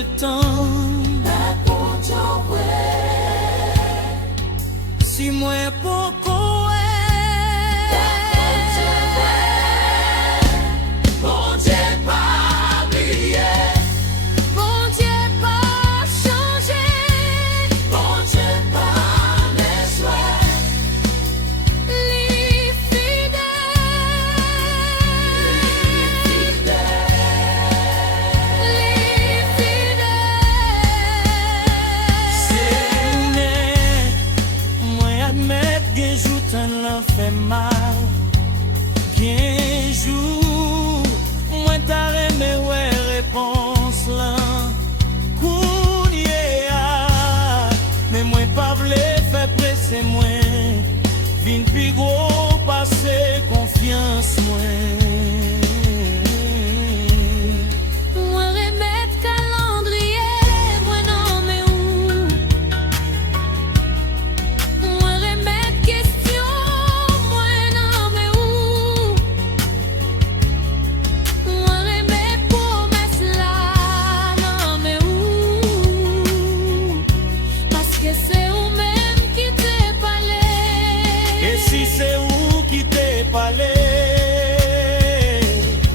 le temps. Si moi beaucoup bon Dieu pas oublié, Bon Dieu pas changé, bon Dieu pas déçu, les fidèles, les fidèles. c'est moi admettre que j'outan l'en fait mal, bien jour moi t'as aimé ouais réponse là. Mais moi pas vle faire presser moi, vin pi gros passer confiance moi. Moi remettre calendrier, moi non mais où? Moi remettre question, moi non mais où? Moi remettre promesse là, non mais où? Parce que c'est vous-même qui t'es parlé. Et si c'est où qui t'es parlé,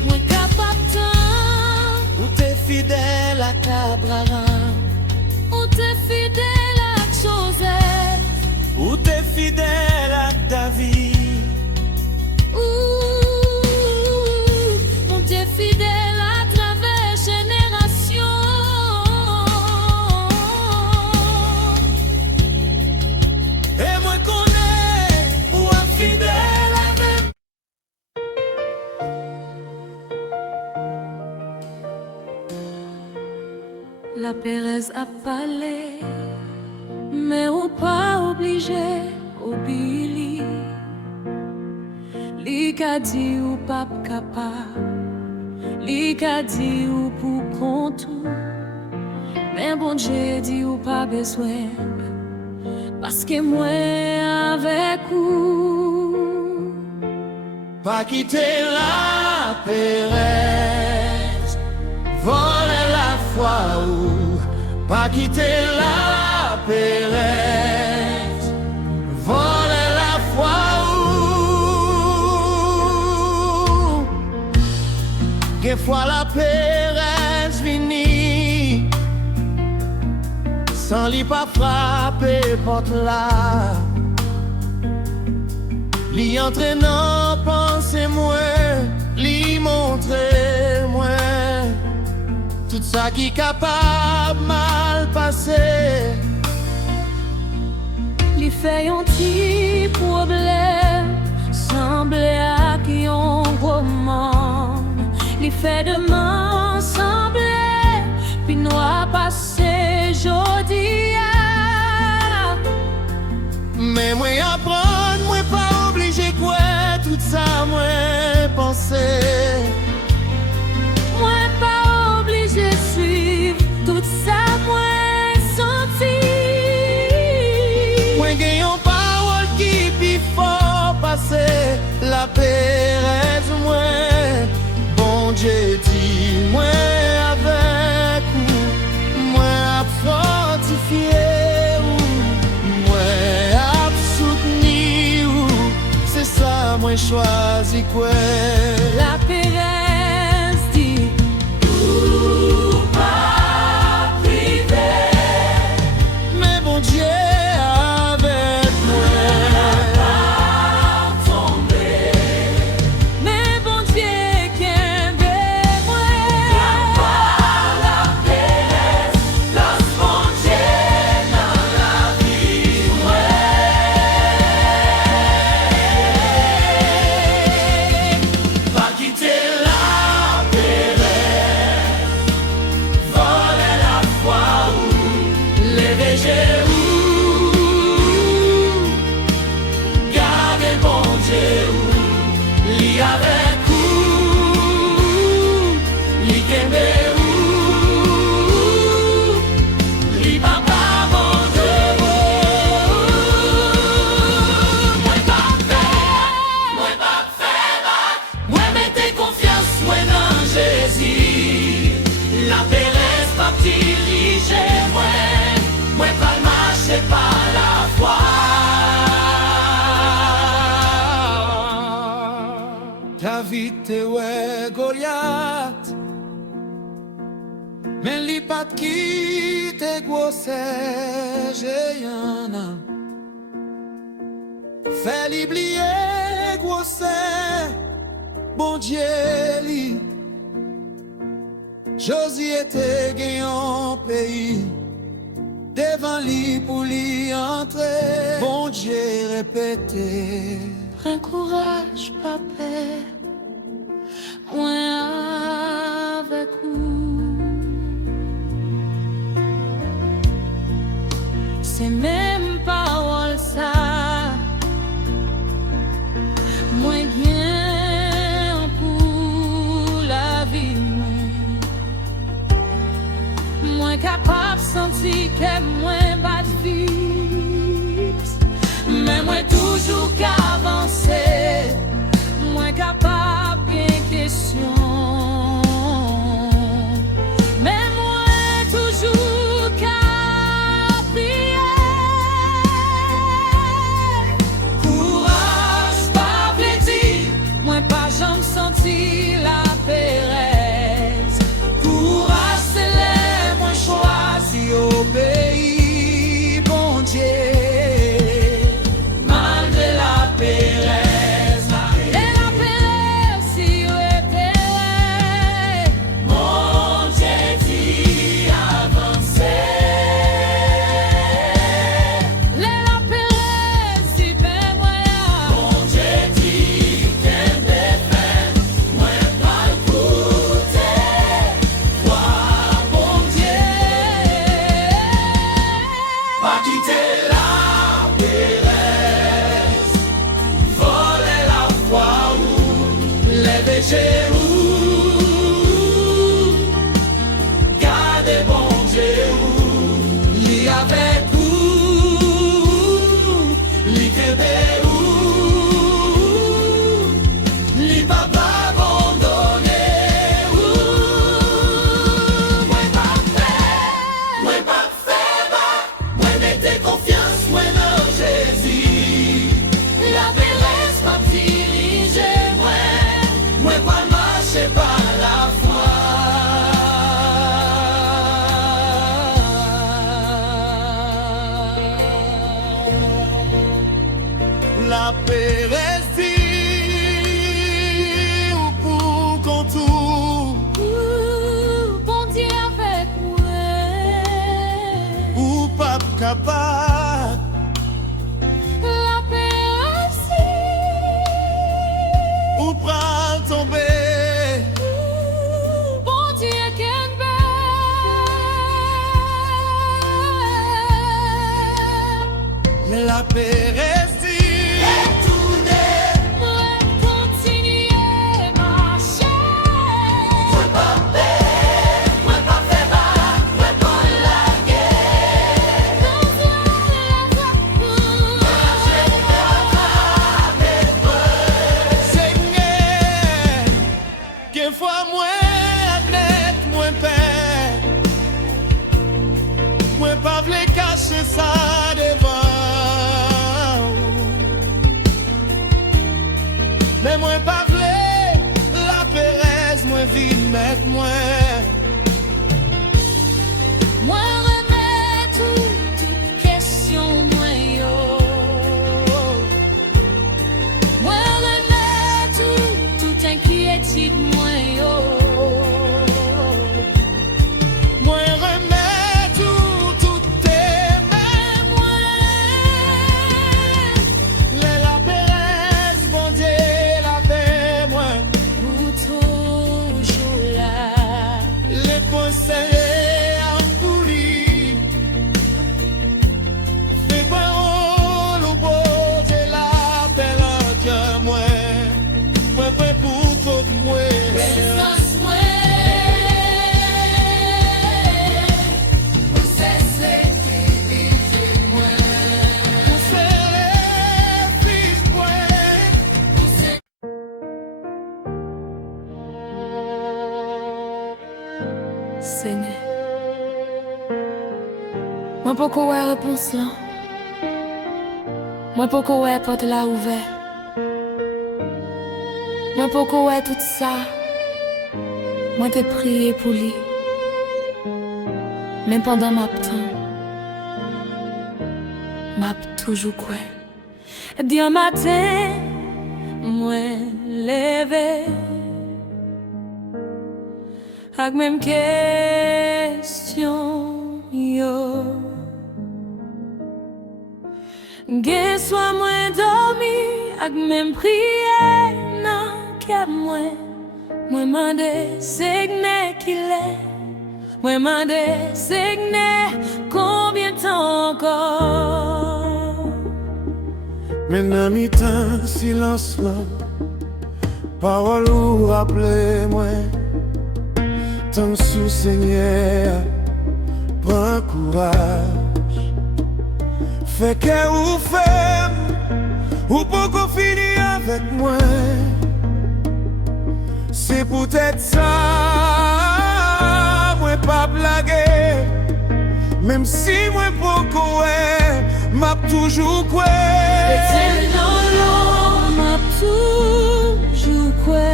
Moi capable tant, ou t'es fidèle à Cabrara, ou t'es fidèle à Joseph. ou t'es fidèle à David. On t'est fidèle à travers générations. Et moi connais ou un fidèle avec. La Pérez a parlé, mais ou pas obligé, obili. Li ka di ou pas capable, li ka di ou pour contou. Mais bon Dieu dit ou pas besoin, parce que moi avec vous. Pas quitter la Pérez, voler la foi ou pas quitter la Pérez, voler la foi ou que fois la Pérez vini sans li pas frapper porte là. Li entraînant pensez moi, li montrer moi tout ça qui capable mal passer. Li fait un petit problème, semble à qui on commande. Li fait demain, semble, puis nous a passé jodi. Mais moi apprendre, moi pas obligé quoi tout ça moi penser. Moi pas obligé suivre tout ça, moi senti. Moi gagne une parole qui puis fort passer la Pérez moi. Bon Dieu dit moi avec vous, moi a fortifié ou moi a soutenu ou c'est ça moi choisi quoi. La Pérez dit ou pas privé. Mais bon Dieu avec moi. Mais bon Dieu qui aime moi. David te ouais Goliath, mais li pat qui te grosse géant. Fais l'oublier grosse bon Dieu li. Josué te gagnant pays devant lui pour lui entrer. Bon Dieu répété. Prends courage, papa, moi avec vous. C'est même parole ça, moi bien pour la vie. Moi capable sentir que moi pas de vie, mais moi toujours qu'avancer, moi capable bien question, mais moi toujours qu'à prier. Courage pas plaisir, moi pas jamais senti la péresse. Courage c'est les moi choisi Au pays, bon Dieu. Gardez bon Dieu, li avec vous, li kebe ou, li pa pa abandonner ou. Moi pas fait, moi mettez confiance, moi dans Jésus. La bellesse pas diriger moi pas marcher par la foi. La péresse dit ou pour contour, bon Dieu avec moi, ou pas capable. la péresse Ou pral tomber. bon Dieu qu'en belle. La péresse dit Continuer marcher. moi pas fait bas, moi pas la guerre. Seigneur, qu'une fois moins net, moins père, moi pas vle cacher ça devant. Mais moi pas vle la péresse, moi vide mettre moi. Moi remets toute question moi yo. Moi remets toute inquiétude moi yo. Moi remets tout tes mains, moi. La péresse, bon Dieu, la paix, moi. Pour toujours là. Les conseillers en folie. Fais quoi, oh, le beau Dieu, la paix, le cœur, moi. Moi, prêt pour tout, moi. Présence moi. Pour cesser qui disait moi. Pour serrer, fiche, moi. Pour cesser. Seigneur, moi pourquoi ouais réponse là, moi pourquoi ouais porte là ouvert, Moi pourquoi ouais tout ça, moi t'ai prié pour lui. Même pendant ma temps, m'a toujours quoi. D'un matin, moi levé, avec même question yo. Gen soit moi dormi, avec même prière non qu'à moi mande signe qu'il est. Moi mande signe combien de temps encore. Maintenant mi-temps silence là, parole ou rappelez-moi. Tant sous Seigneur, prends courage. Fais que ou femme, ou pourquoi finir avec moi. C'est peut-être ça, moi pas blaguer. Même si moi beaucoup m'a toujours quoi. M'a toujours quoi.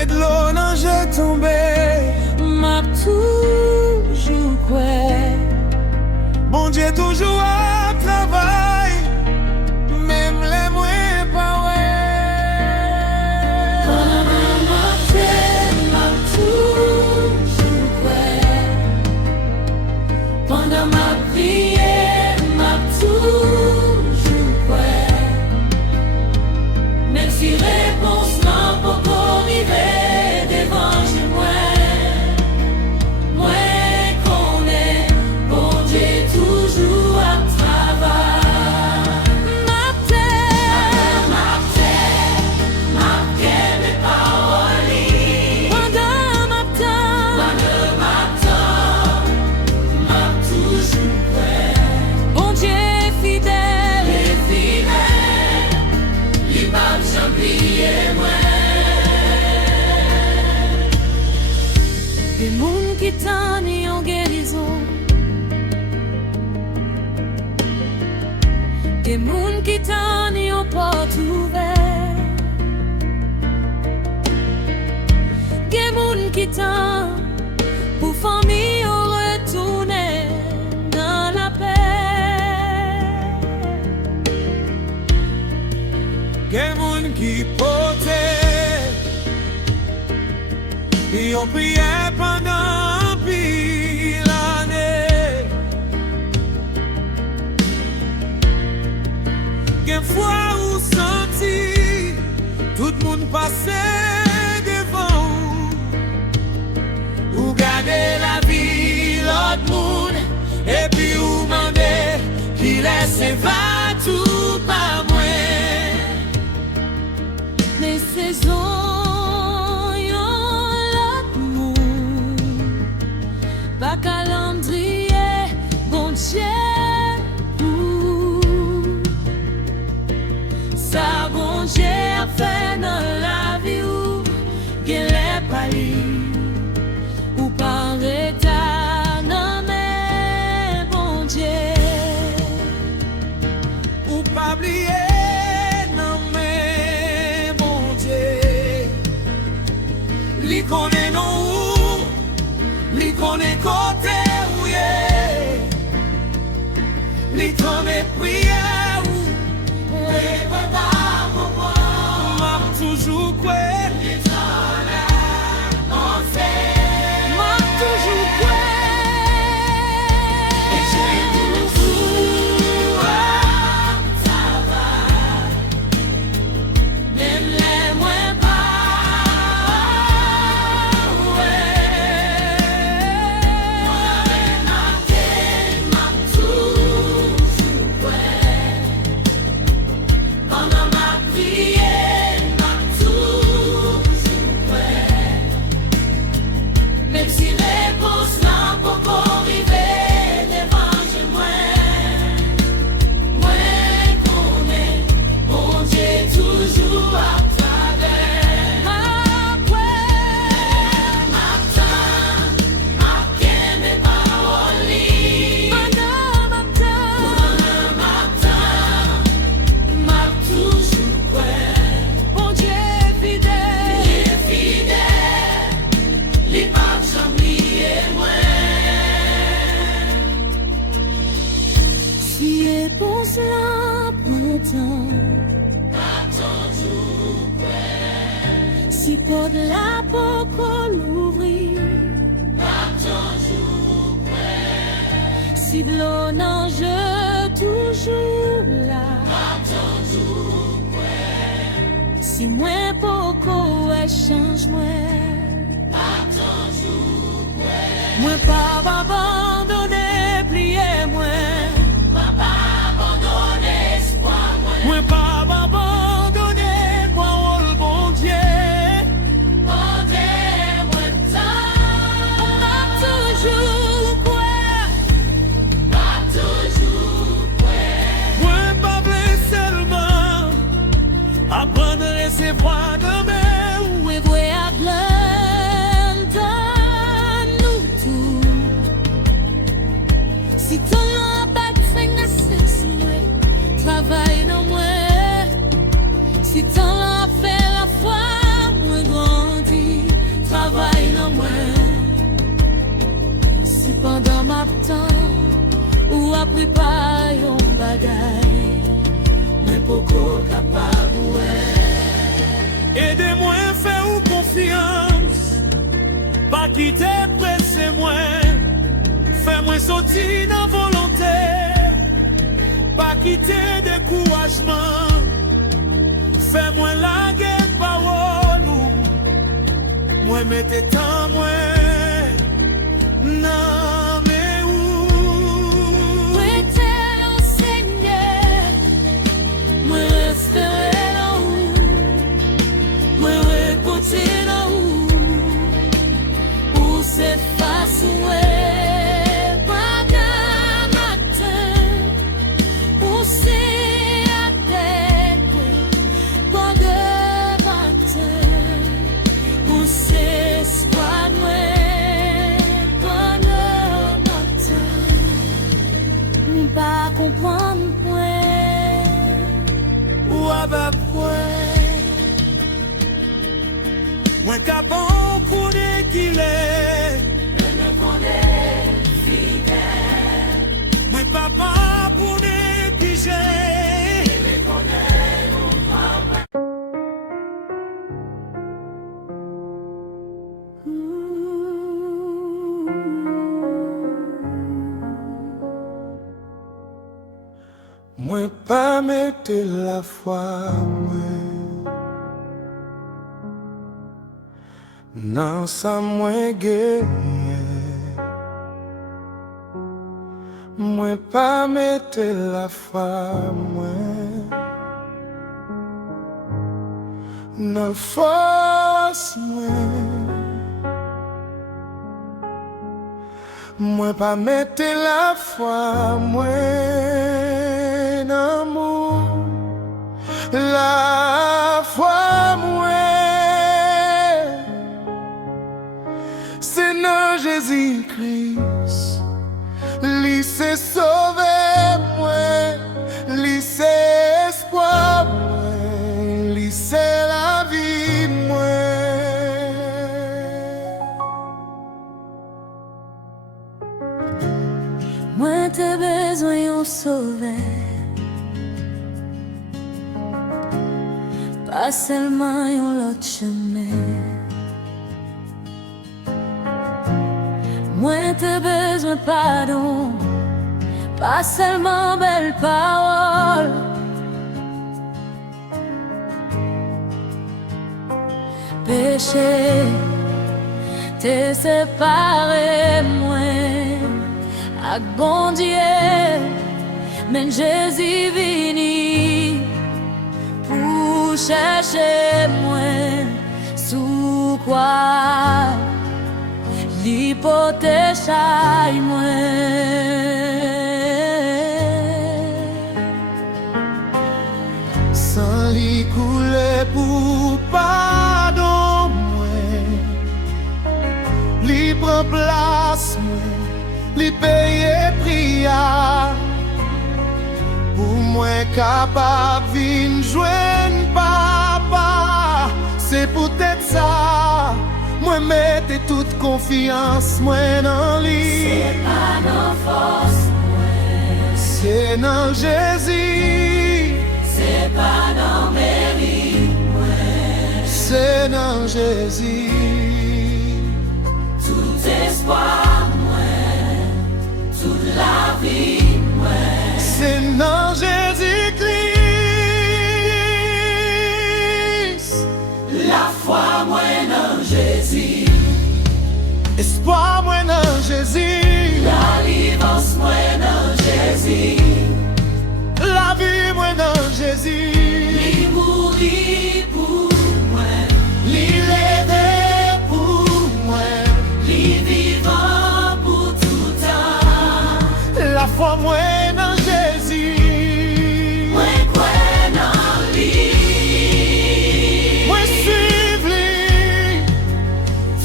Et de l'eau non j'ai tombé. M'a toujours quoi. Bon Dieu toujours à travail. Même les moins pas ouais. M'a toujours quoi. Pendant ma prière, m'a toujours quoi. Même si réponse n'a pas arrivé devant chez moi, moi connais bon Dieu toujours à travail. Ma terre, mes paroles. Pendant ma temps, m'a toujours prêt. Bon Dieu fidèle, il m'a oublié moi. Des monde qui t'en y en guérison, des monde qui t'en y en porte ouverte, des monde qui t'en pour famille au retourner dans la paix. Quel monde qui portait. Et on priait pendant pile l'année. Quelle fois où senti tout le monde passait devant ou garder la vie l'autre monde et puis ou demander qui laisse va tout par moi. Les saisons pas calendrier, bon Dieu, ça bon Dieu a fait dans la vie où qu'il est pas ou par état non mais bon Dieu, ou pas oublier non mais bon Dieu, lui connaît non. Li connaît côté où est, li connaît prière où, m'a toujours quoi, m'a toujours quoi, même les moins pas. Si pour de la peau qu'on l'ouvrit, si de l'eau nage toujours là, si moins beaucoup échange moins pas abandonner, plier moins pas abandonner, quoi le bon Dieu. Apprendre à recevoir de même. We doit apprendre nous tous. Si ton nom pas de c'est moi, travaille dans moi. Si ton nom fait la foi, moi grandis, travaille dans moi. Si pendant ma temps, ou à préparer un bagaille, mais beaucoup capable, ouais. Aidez-moi à faire confiance, pas quitter pressé moi. Fais-moi sortir dans volonté, pas quitter découragement. Fais-moi la guerre parole, moi mettez tant moi. Non, mais où? Moi espérer là où, moi récolter là où c'est facile, pas de matin, où c'est à tête, pas de matin, où c'est espoir, pas de matin, ni pas comprendre point. Moi capable pour qu'il est, le connaît fidèle. Moi papa pour qu'il j'ai, le connaît mon papa. Moi pas mettre la foi, non ça moi gagné. Moi pas mettre la foi, non force moi pas mettre la foi, amour, la foi, c'est dans Jésus-Christ, lui c'est sauvé, lui c'est espoir, lui c'est la vie, Moi t'as besoin de sauver, pas seulement l'autre chemin. Moi t'as besoin de pardon, pas seulement belles paroles. Péché t'es séparé moi avec bon Dieu, mais Jésus vini pour chercher moi sous quoi l'hypothèse moi. Sans lui couler pour pardon moi, lui prend place moi, lui payer prière pour moi capable de joindre papa. C'est peut-être ça, moi mettez toute confiance moi dans lui. C'est pas nos forces, c'est dans Jésus. c'est pas nos mérites, C'est mwen nan Jésus. Tout espoir mwen, toute la vie mwen, C'est nan Jésus-Christ. la foi mwen nan Jésus, Espoir mwen nan Jésus. la livance mwen nan Jésus, La vie mwen nan Jésus. li mouri pou mwen, Li leve pou mwen. li vivant pour tout temps. La foi mwen nan Jésus. Mwen kwen nan li, Mwen suiv li.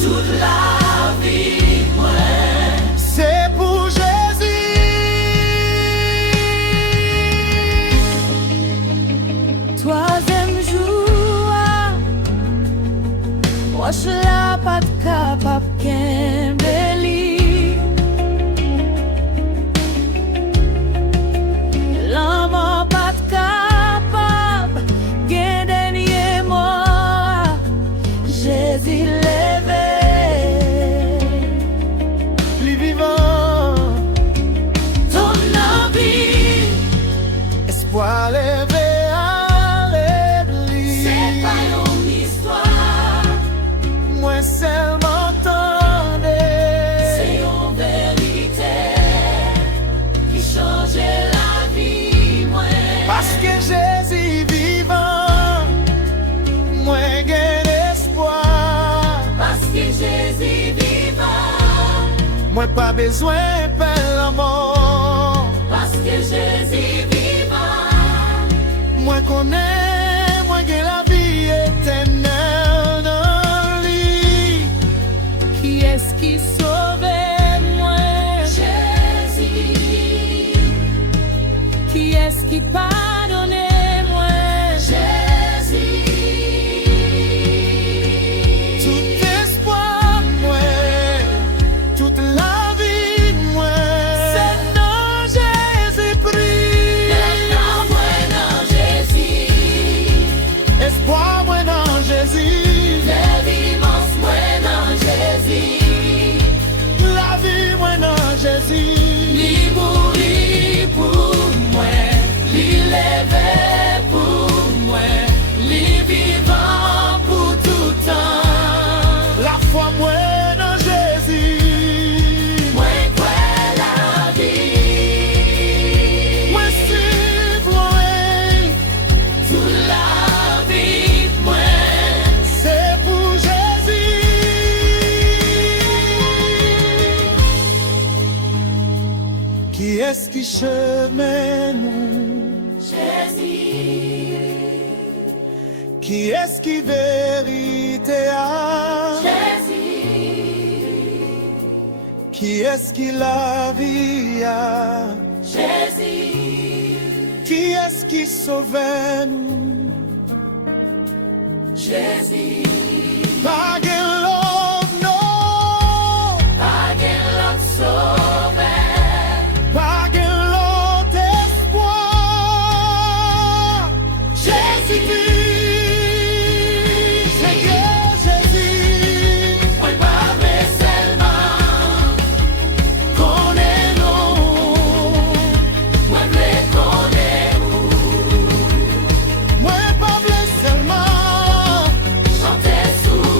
toute la vie mwen, C'est pour Jésus. troisième jour, wash la pat kapap kembe li. L'amant pat kapap gen denye mwa, Jésus leve. Li vivant. Ton envie, Espoir levé à l'église. c'est pas une histoire, Moi seulement c'est une vérité qui change la vie, moi. Parce que Jésus vivant. Moi gain espoir. Parce que Jésus vivant, Moi pas besoin de la mort. parce que Jésus vivant, Moi connais, moi gain la vie éternelle dans lui. qui est-ce qui sauve moi? Jésus. Qui est-ce qui pardonne moi? Jésus. Tout espoir, moi, toute la vie, moi, C'est dans Jésus-Christ. Maintenant, moi, dans Jésus. Espoir, moi, dans Jésus. Les vivances, moi, dans Jésus. La vie, moi, dans Jésus. Li mouri pour moi, li levé pour moi, li vivant pour tout temps. La foi, moi, dans Jésus. Moi, crois la vie. Moi, suivre, moi, Toute la vie, moi, c'est pour Jésus. Qui est-ce qui chemin nous? Jésus, Qui est-ce qui vérité a? Jésus, Qui est-ce qui la vie a? Jésus, Qui est-ce qui sauve nous? Jésus. Pas gain l'autre, non. Pas gen l'autre sauveur. Pas gain l'autre espoir. Jésus-Christ, c'est que Jésus. Moi, pas vrai seulement connais-nous. Moi, vrai connais-nous. Moi, pas blessé seulement. Chantez sous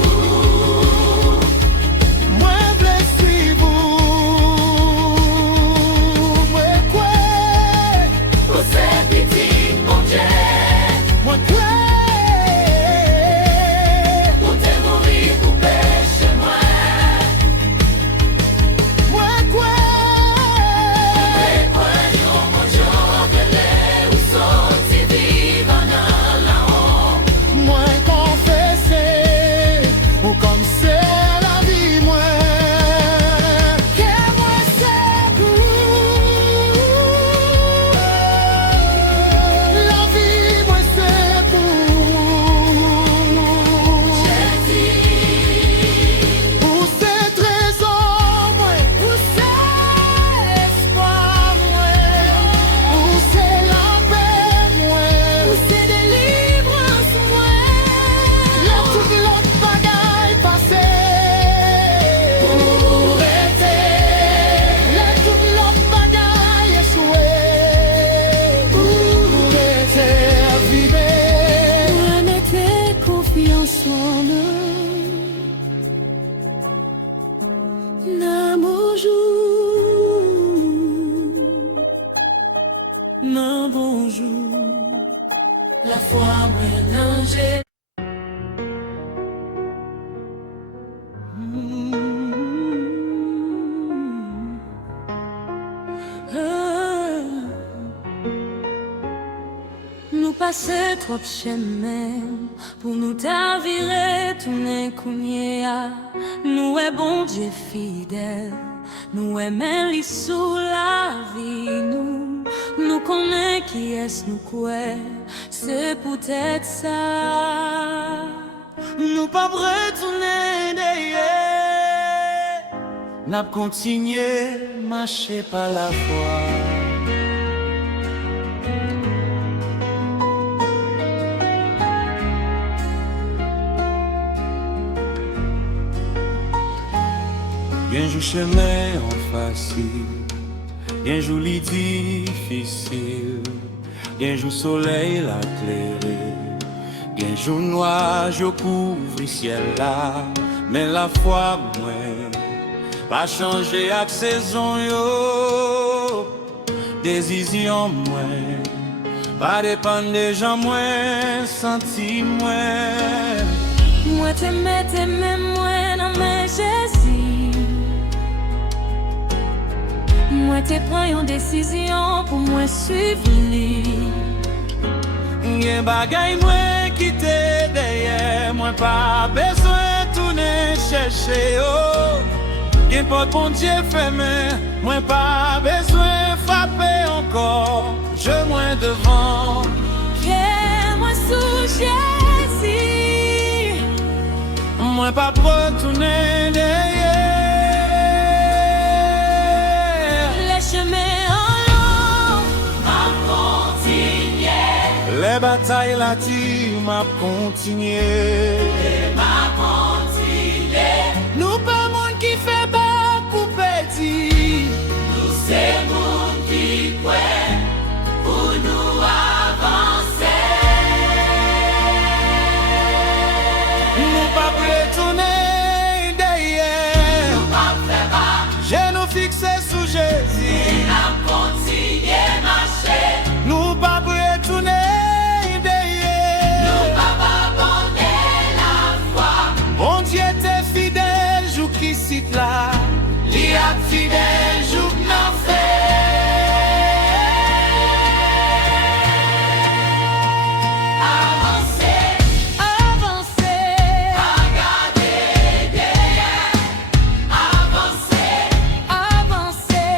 mélanger. Nous passer trop chemin pour nous t'avirer tout n'est qu'ounia. Nous est bon Dieu fidèle, nous aimons les sous la vie. Nous connaissons qui est nous quoi, c'est peut-être ça. Nous pas retourner derrière, n'a continué marcher par la foi. Bien jour chemin en facile, bien jour li difficile, bien jour soleil la clairé, bien jour noir je couvre ciel là, mais la foi moins pas changer avec saison yo, décision moins pas dépendre des gens moins, senti moins. Moi t'aimais moins dans mes Jésus. Moi te prends une décision pour moi suivre lui. Y'a bagay moi qui te derrière, moi pas besoin de tourner chercher oh. Y'a pas de bon Dieu fermé, moi pas besoin de frapper encore. Je moins devant, Que moi sous Jésus, moi pas retourner derrière. Les batailles là tu m'as continué. Nous pas monde qui fait pas couper dit. Nous c'est monde qui croit pour nous avancer. Nous pas retourner derrière. Nous pas faire pas. J'ai nous fixé sous Jésus. Nous continuer marcher. Nous pas retourner. Là, li a fidèle jour n'en fait. Avancer, avancer, regarder derrière. Avancer, avancer,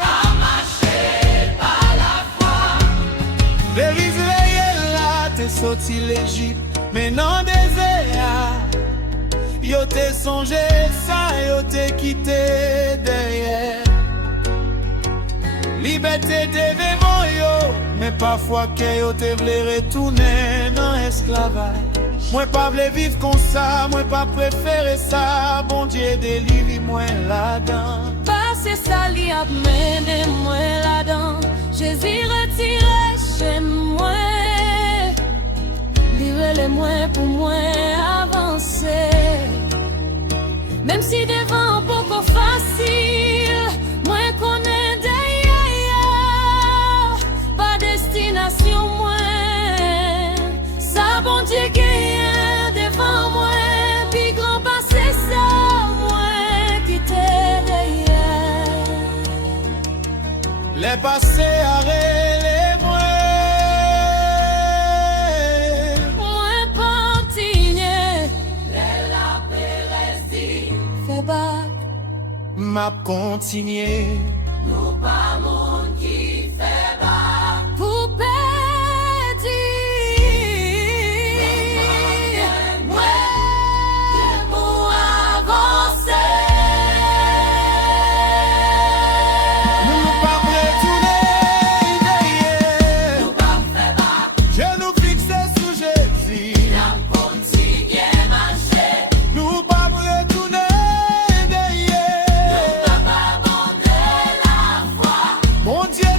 à marcher par la foi. Les Israéliens là, t'es sorti l'Égypte, mais non désert. Yo t'es songé ça, yo t'es quitté derrière. Liberté devant yo, mais parfois que yo te vle retourner dans esclavage. Moi pas vle vivre comme ça, moi pas préférer ça. Bon Dieu délivre moi là-dedans. Passer ça li a mené moi là-dedans. Jésus retiré chez moi. Livre les moi pour moi avancer. Même si devant beaucoup facile, moi connais d'ailleurs, pas destination moi. Ça bon Dieu gagne devant moi, puis grand passé ça moi qui t'ai derrière. Les passés arrêts les moi. Moi continuer, les la pérez fait bac. M'a continué. Nous pas monde qui fait bac. Pour pédir. Ouais, pour avancer. Nous pas retourner derrière. Nous pas faire bac. Je nous fixer sous Jésus. La continuer marcher. Nous pas retourner derrière. Nous pas abandonner la foi. Mon Dieu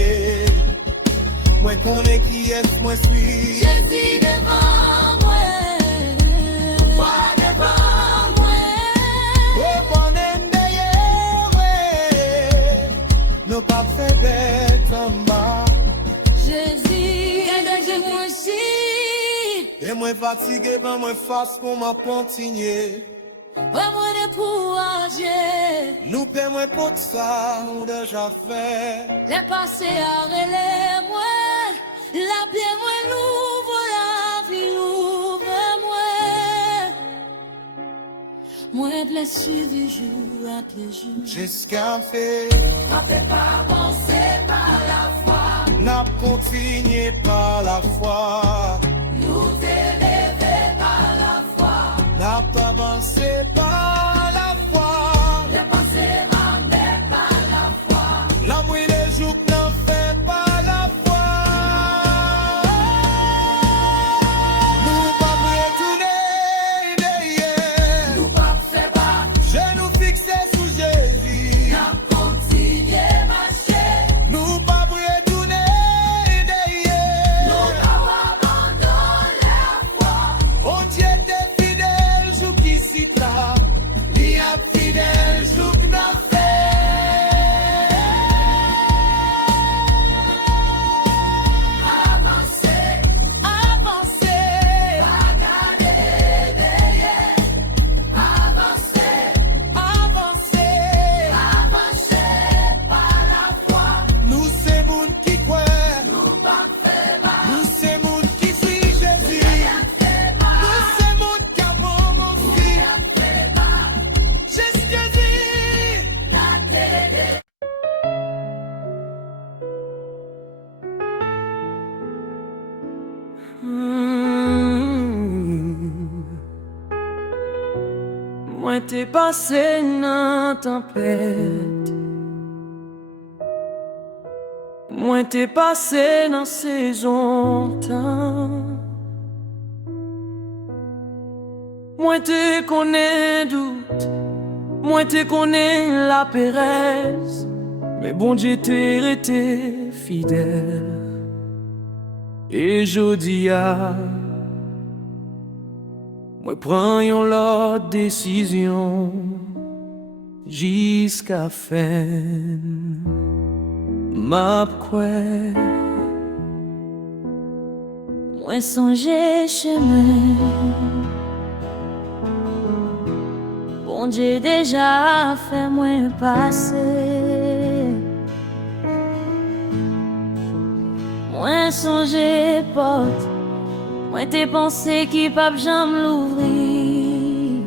accompagné. Moi connais qui est, moi suis. Jésus devant moi, toi devant moi. Oh, bonne d'ailleurs, nous pas fait bête en bas. Jésus, je moi aussi. Et moi fatigué, ben moi face pour ma pontigner. Pas moi de courager. Nous paie moi pour ça, on déjà fait. Les passés à relais, moi. La pierre, moi, l'ouvre, la vie, l'ouvre, moi. Moi, de la suivi jour après jour. Jusqu'à fait. N'a pas avancé par la foi. N'a continué par la foi. Nous élevé par la foi. N'a pas avancé par la foi. Les passés m'appellent par la foi. La nuit les jours n'en fait pas la foi. Nous pas retourner derrière. Nous pas faire battre. Je nous fixer sous Jésus. N'a continué marcher. Nous pas retourner derrière. Nous pas abandonner la foi. On Dieu était fidèle, jour qui cita. Il a fidèle, jour qui n'a fait. Avancer, Avancer, pas garder derrière. Avancer, avancer. avancer par la foi. Nous c'est monde qui croit. Nous pas faire battre. Nous c'est monde qui suit Jésus. Nous c'est monde qui a bon aussi. Jésus, Jésus. La clé Moi t'es passé dans tempête. Moi t'es passé dans saison temps. Moi t'es connais doute. Moi t'es connais la péresse. Mais bon Dieu t'es resté fidèle. Et jodi a moi prends yon l'autre décision jusqu'à fin m'a quoi moi songer chemin. Bon Dieu déjà fait moi passer. Moi songer porte. Moi t'es pensé qui pas jamais l'ouvrir.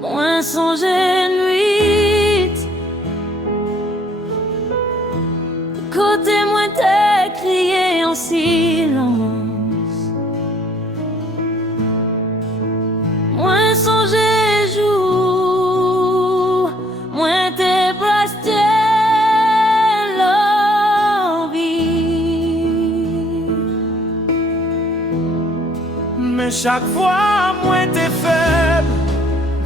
Moi songer nuit. Côté moi t'es crié en silence. Moi songer jour. Moi t'es presté mais chaque fois moi t'es faible.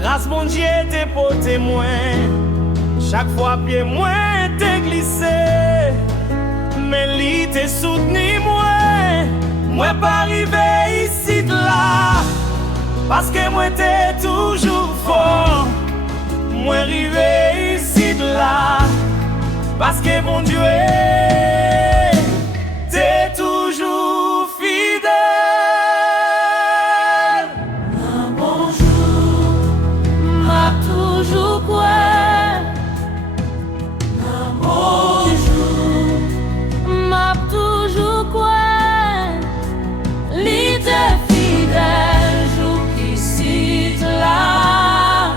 Grâce mon Dieu t'es pour témoin. Chaque fois pied moi t'es glissé. Mais lui t'es soutenu moi. Moi pas arrivé ici de là. Parce que moi t'es toujours fort. Moi arrivé ici de là. Parce que mon Dieu t'es toujours fidèle. Un bonjour m'a toujours quoi. Un bonjour m'a toujours quoi. L'idée fidèle jour qui cite là.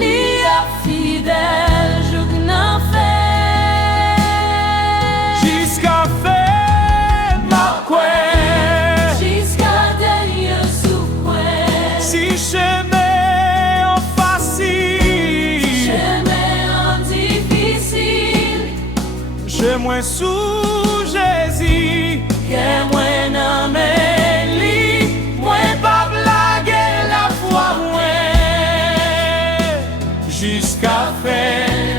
L'idée fidèle jour qui n'en fait. Jusqu'à faire ma quoi. Jusqu'à dernier souffle. Si chemin en facile, Chemin en difficile. je moins sous Jésus, Que moi non mais lui, moi pas blaguer la foi, moi jusqu'à faire.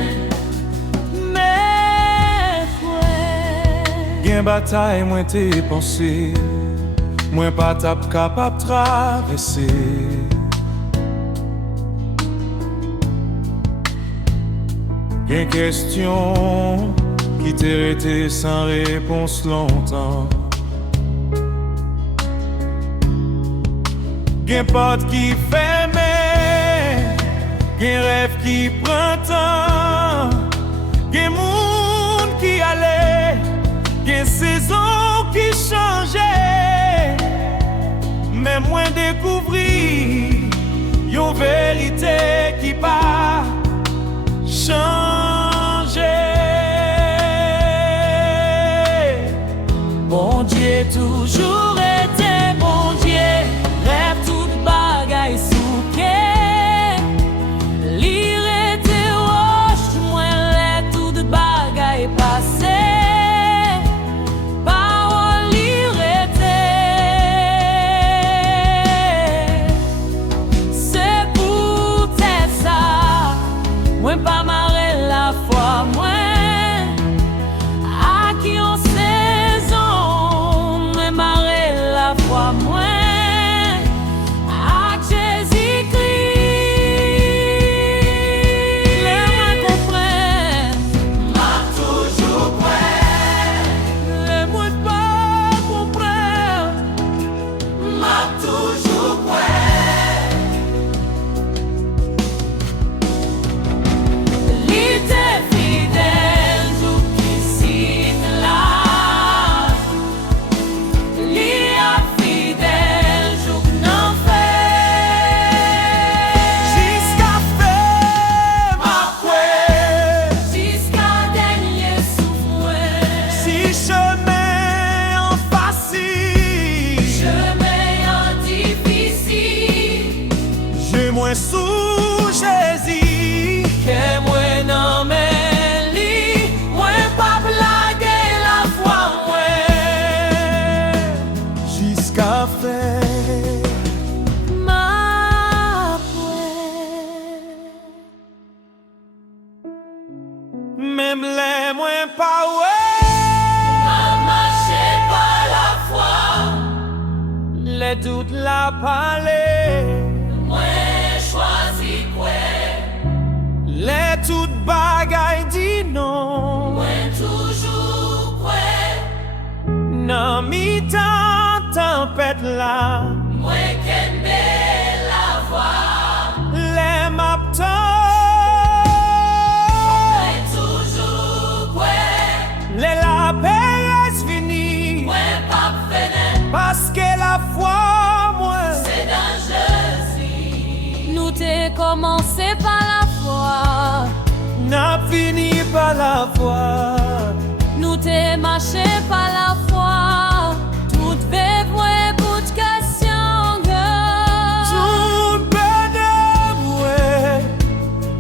bataille, moi t'es pensé, moi pas tap capable traverser. Gen question qui t'est resté sans réponse longtemps. Gen porte qui ferme, gen rêve qui prend temps, gen monde qui allait, gen saison qui changeait. Mais moi découvrir yon vérité qui pas changer. Bon Dieu toujours été bon Dieu, rêve toute bagaille souké. Lire était roche, moi l'ai toute bagaille passé. Parole lire était. C'est pour ça, moi pas marrer la foi, moi. Sous Jésus, que moi non mais li, moi pas blaguer la foi moi, jusqu'à faire ma foi. Même les moins pas ouais, m'a marché par la foi, les doutes la parler. Choisi quoi? Les toutes bagailles dit non. Moi toujours quoi? Non mi-temps tempête là. Moi qu'aime la voix. Les m'attend. Moi toujours quoi? Les la paix fini. Moi pas fenêtre. Parce que la foi moi. C'est dangereux. Nous t'ai commencé par la foi, n'a fini par la foi. nous t'ai marché par la foi. Tout fait vrai pour de question. Tout bede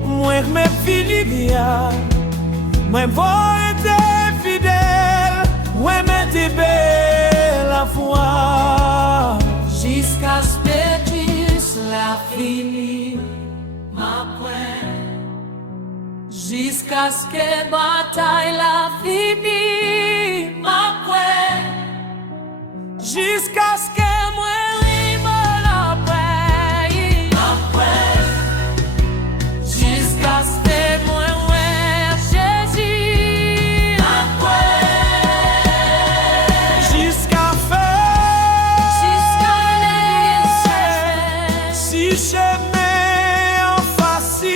moi me fini bien. Moi voy être fidèle, moi me belle la foi. Jusqu'à ce que la fini, ma pointe. Jusqu'à ce que bataille la fini, ma pointe. Jusqu'à ce que moi rime la paix, ma pointe. Jusqu'à ce que moi ouais Jésus, ma pointe. jusqu'à faire. Si chemin en facile,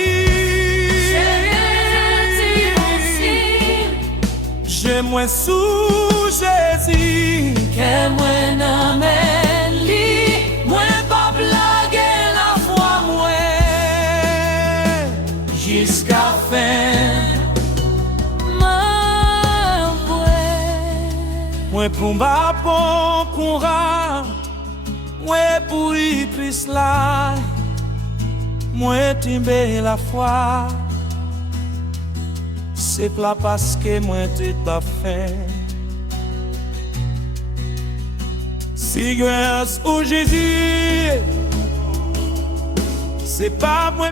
je moi sous Jésus. Que moi n'amène li, moi pas blaguer la foi moi, Jusqu'à fin, ma foi. moi pour ma bon courant, moi pour y puisse là, moi timber la foi. C'est pas parce que moi t'ai pas fait. Si grâce au Jésus, c'est pas moi.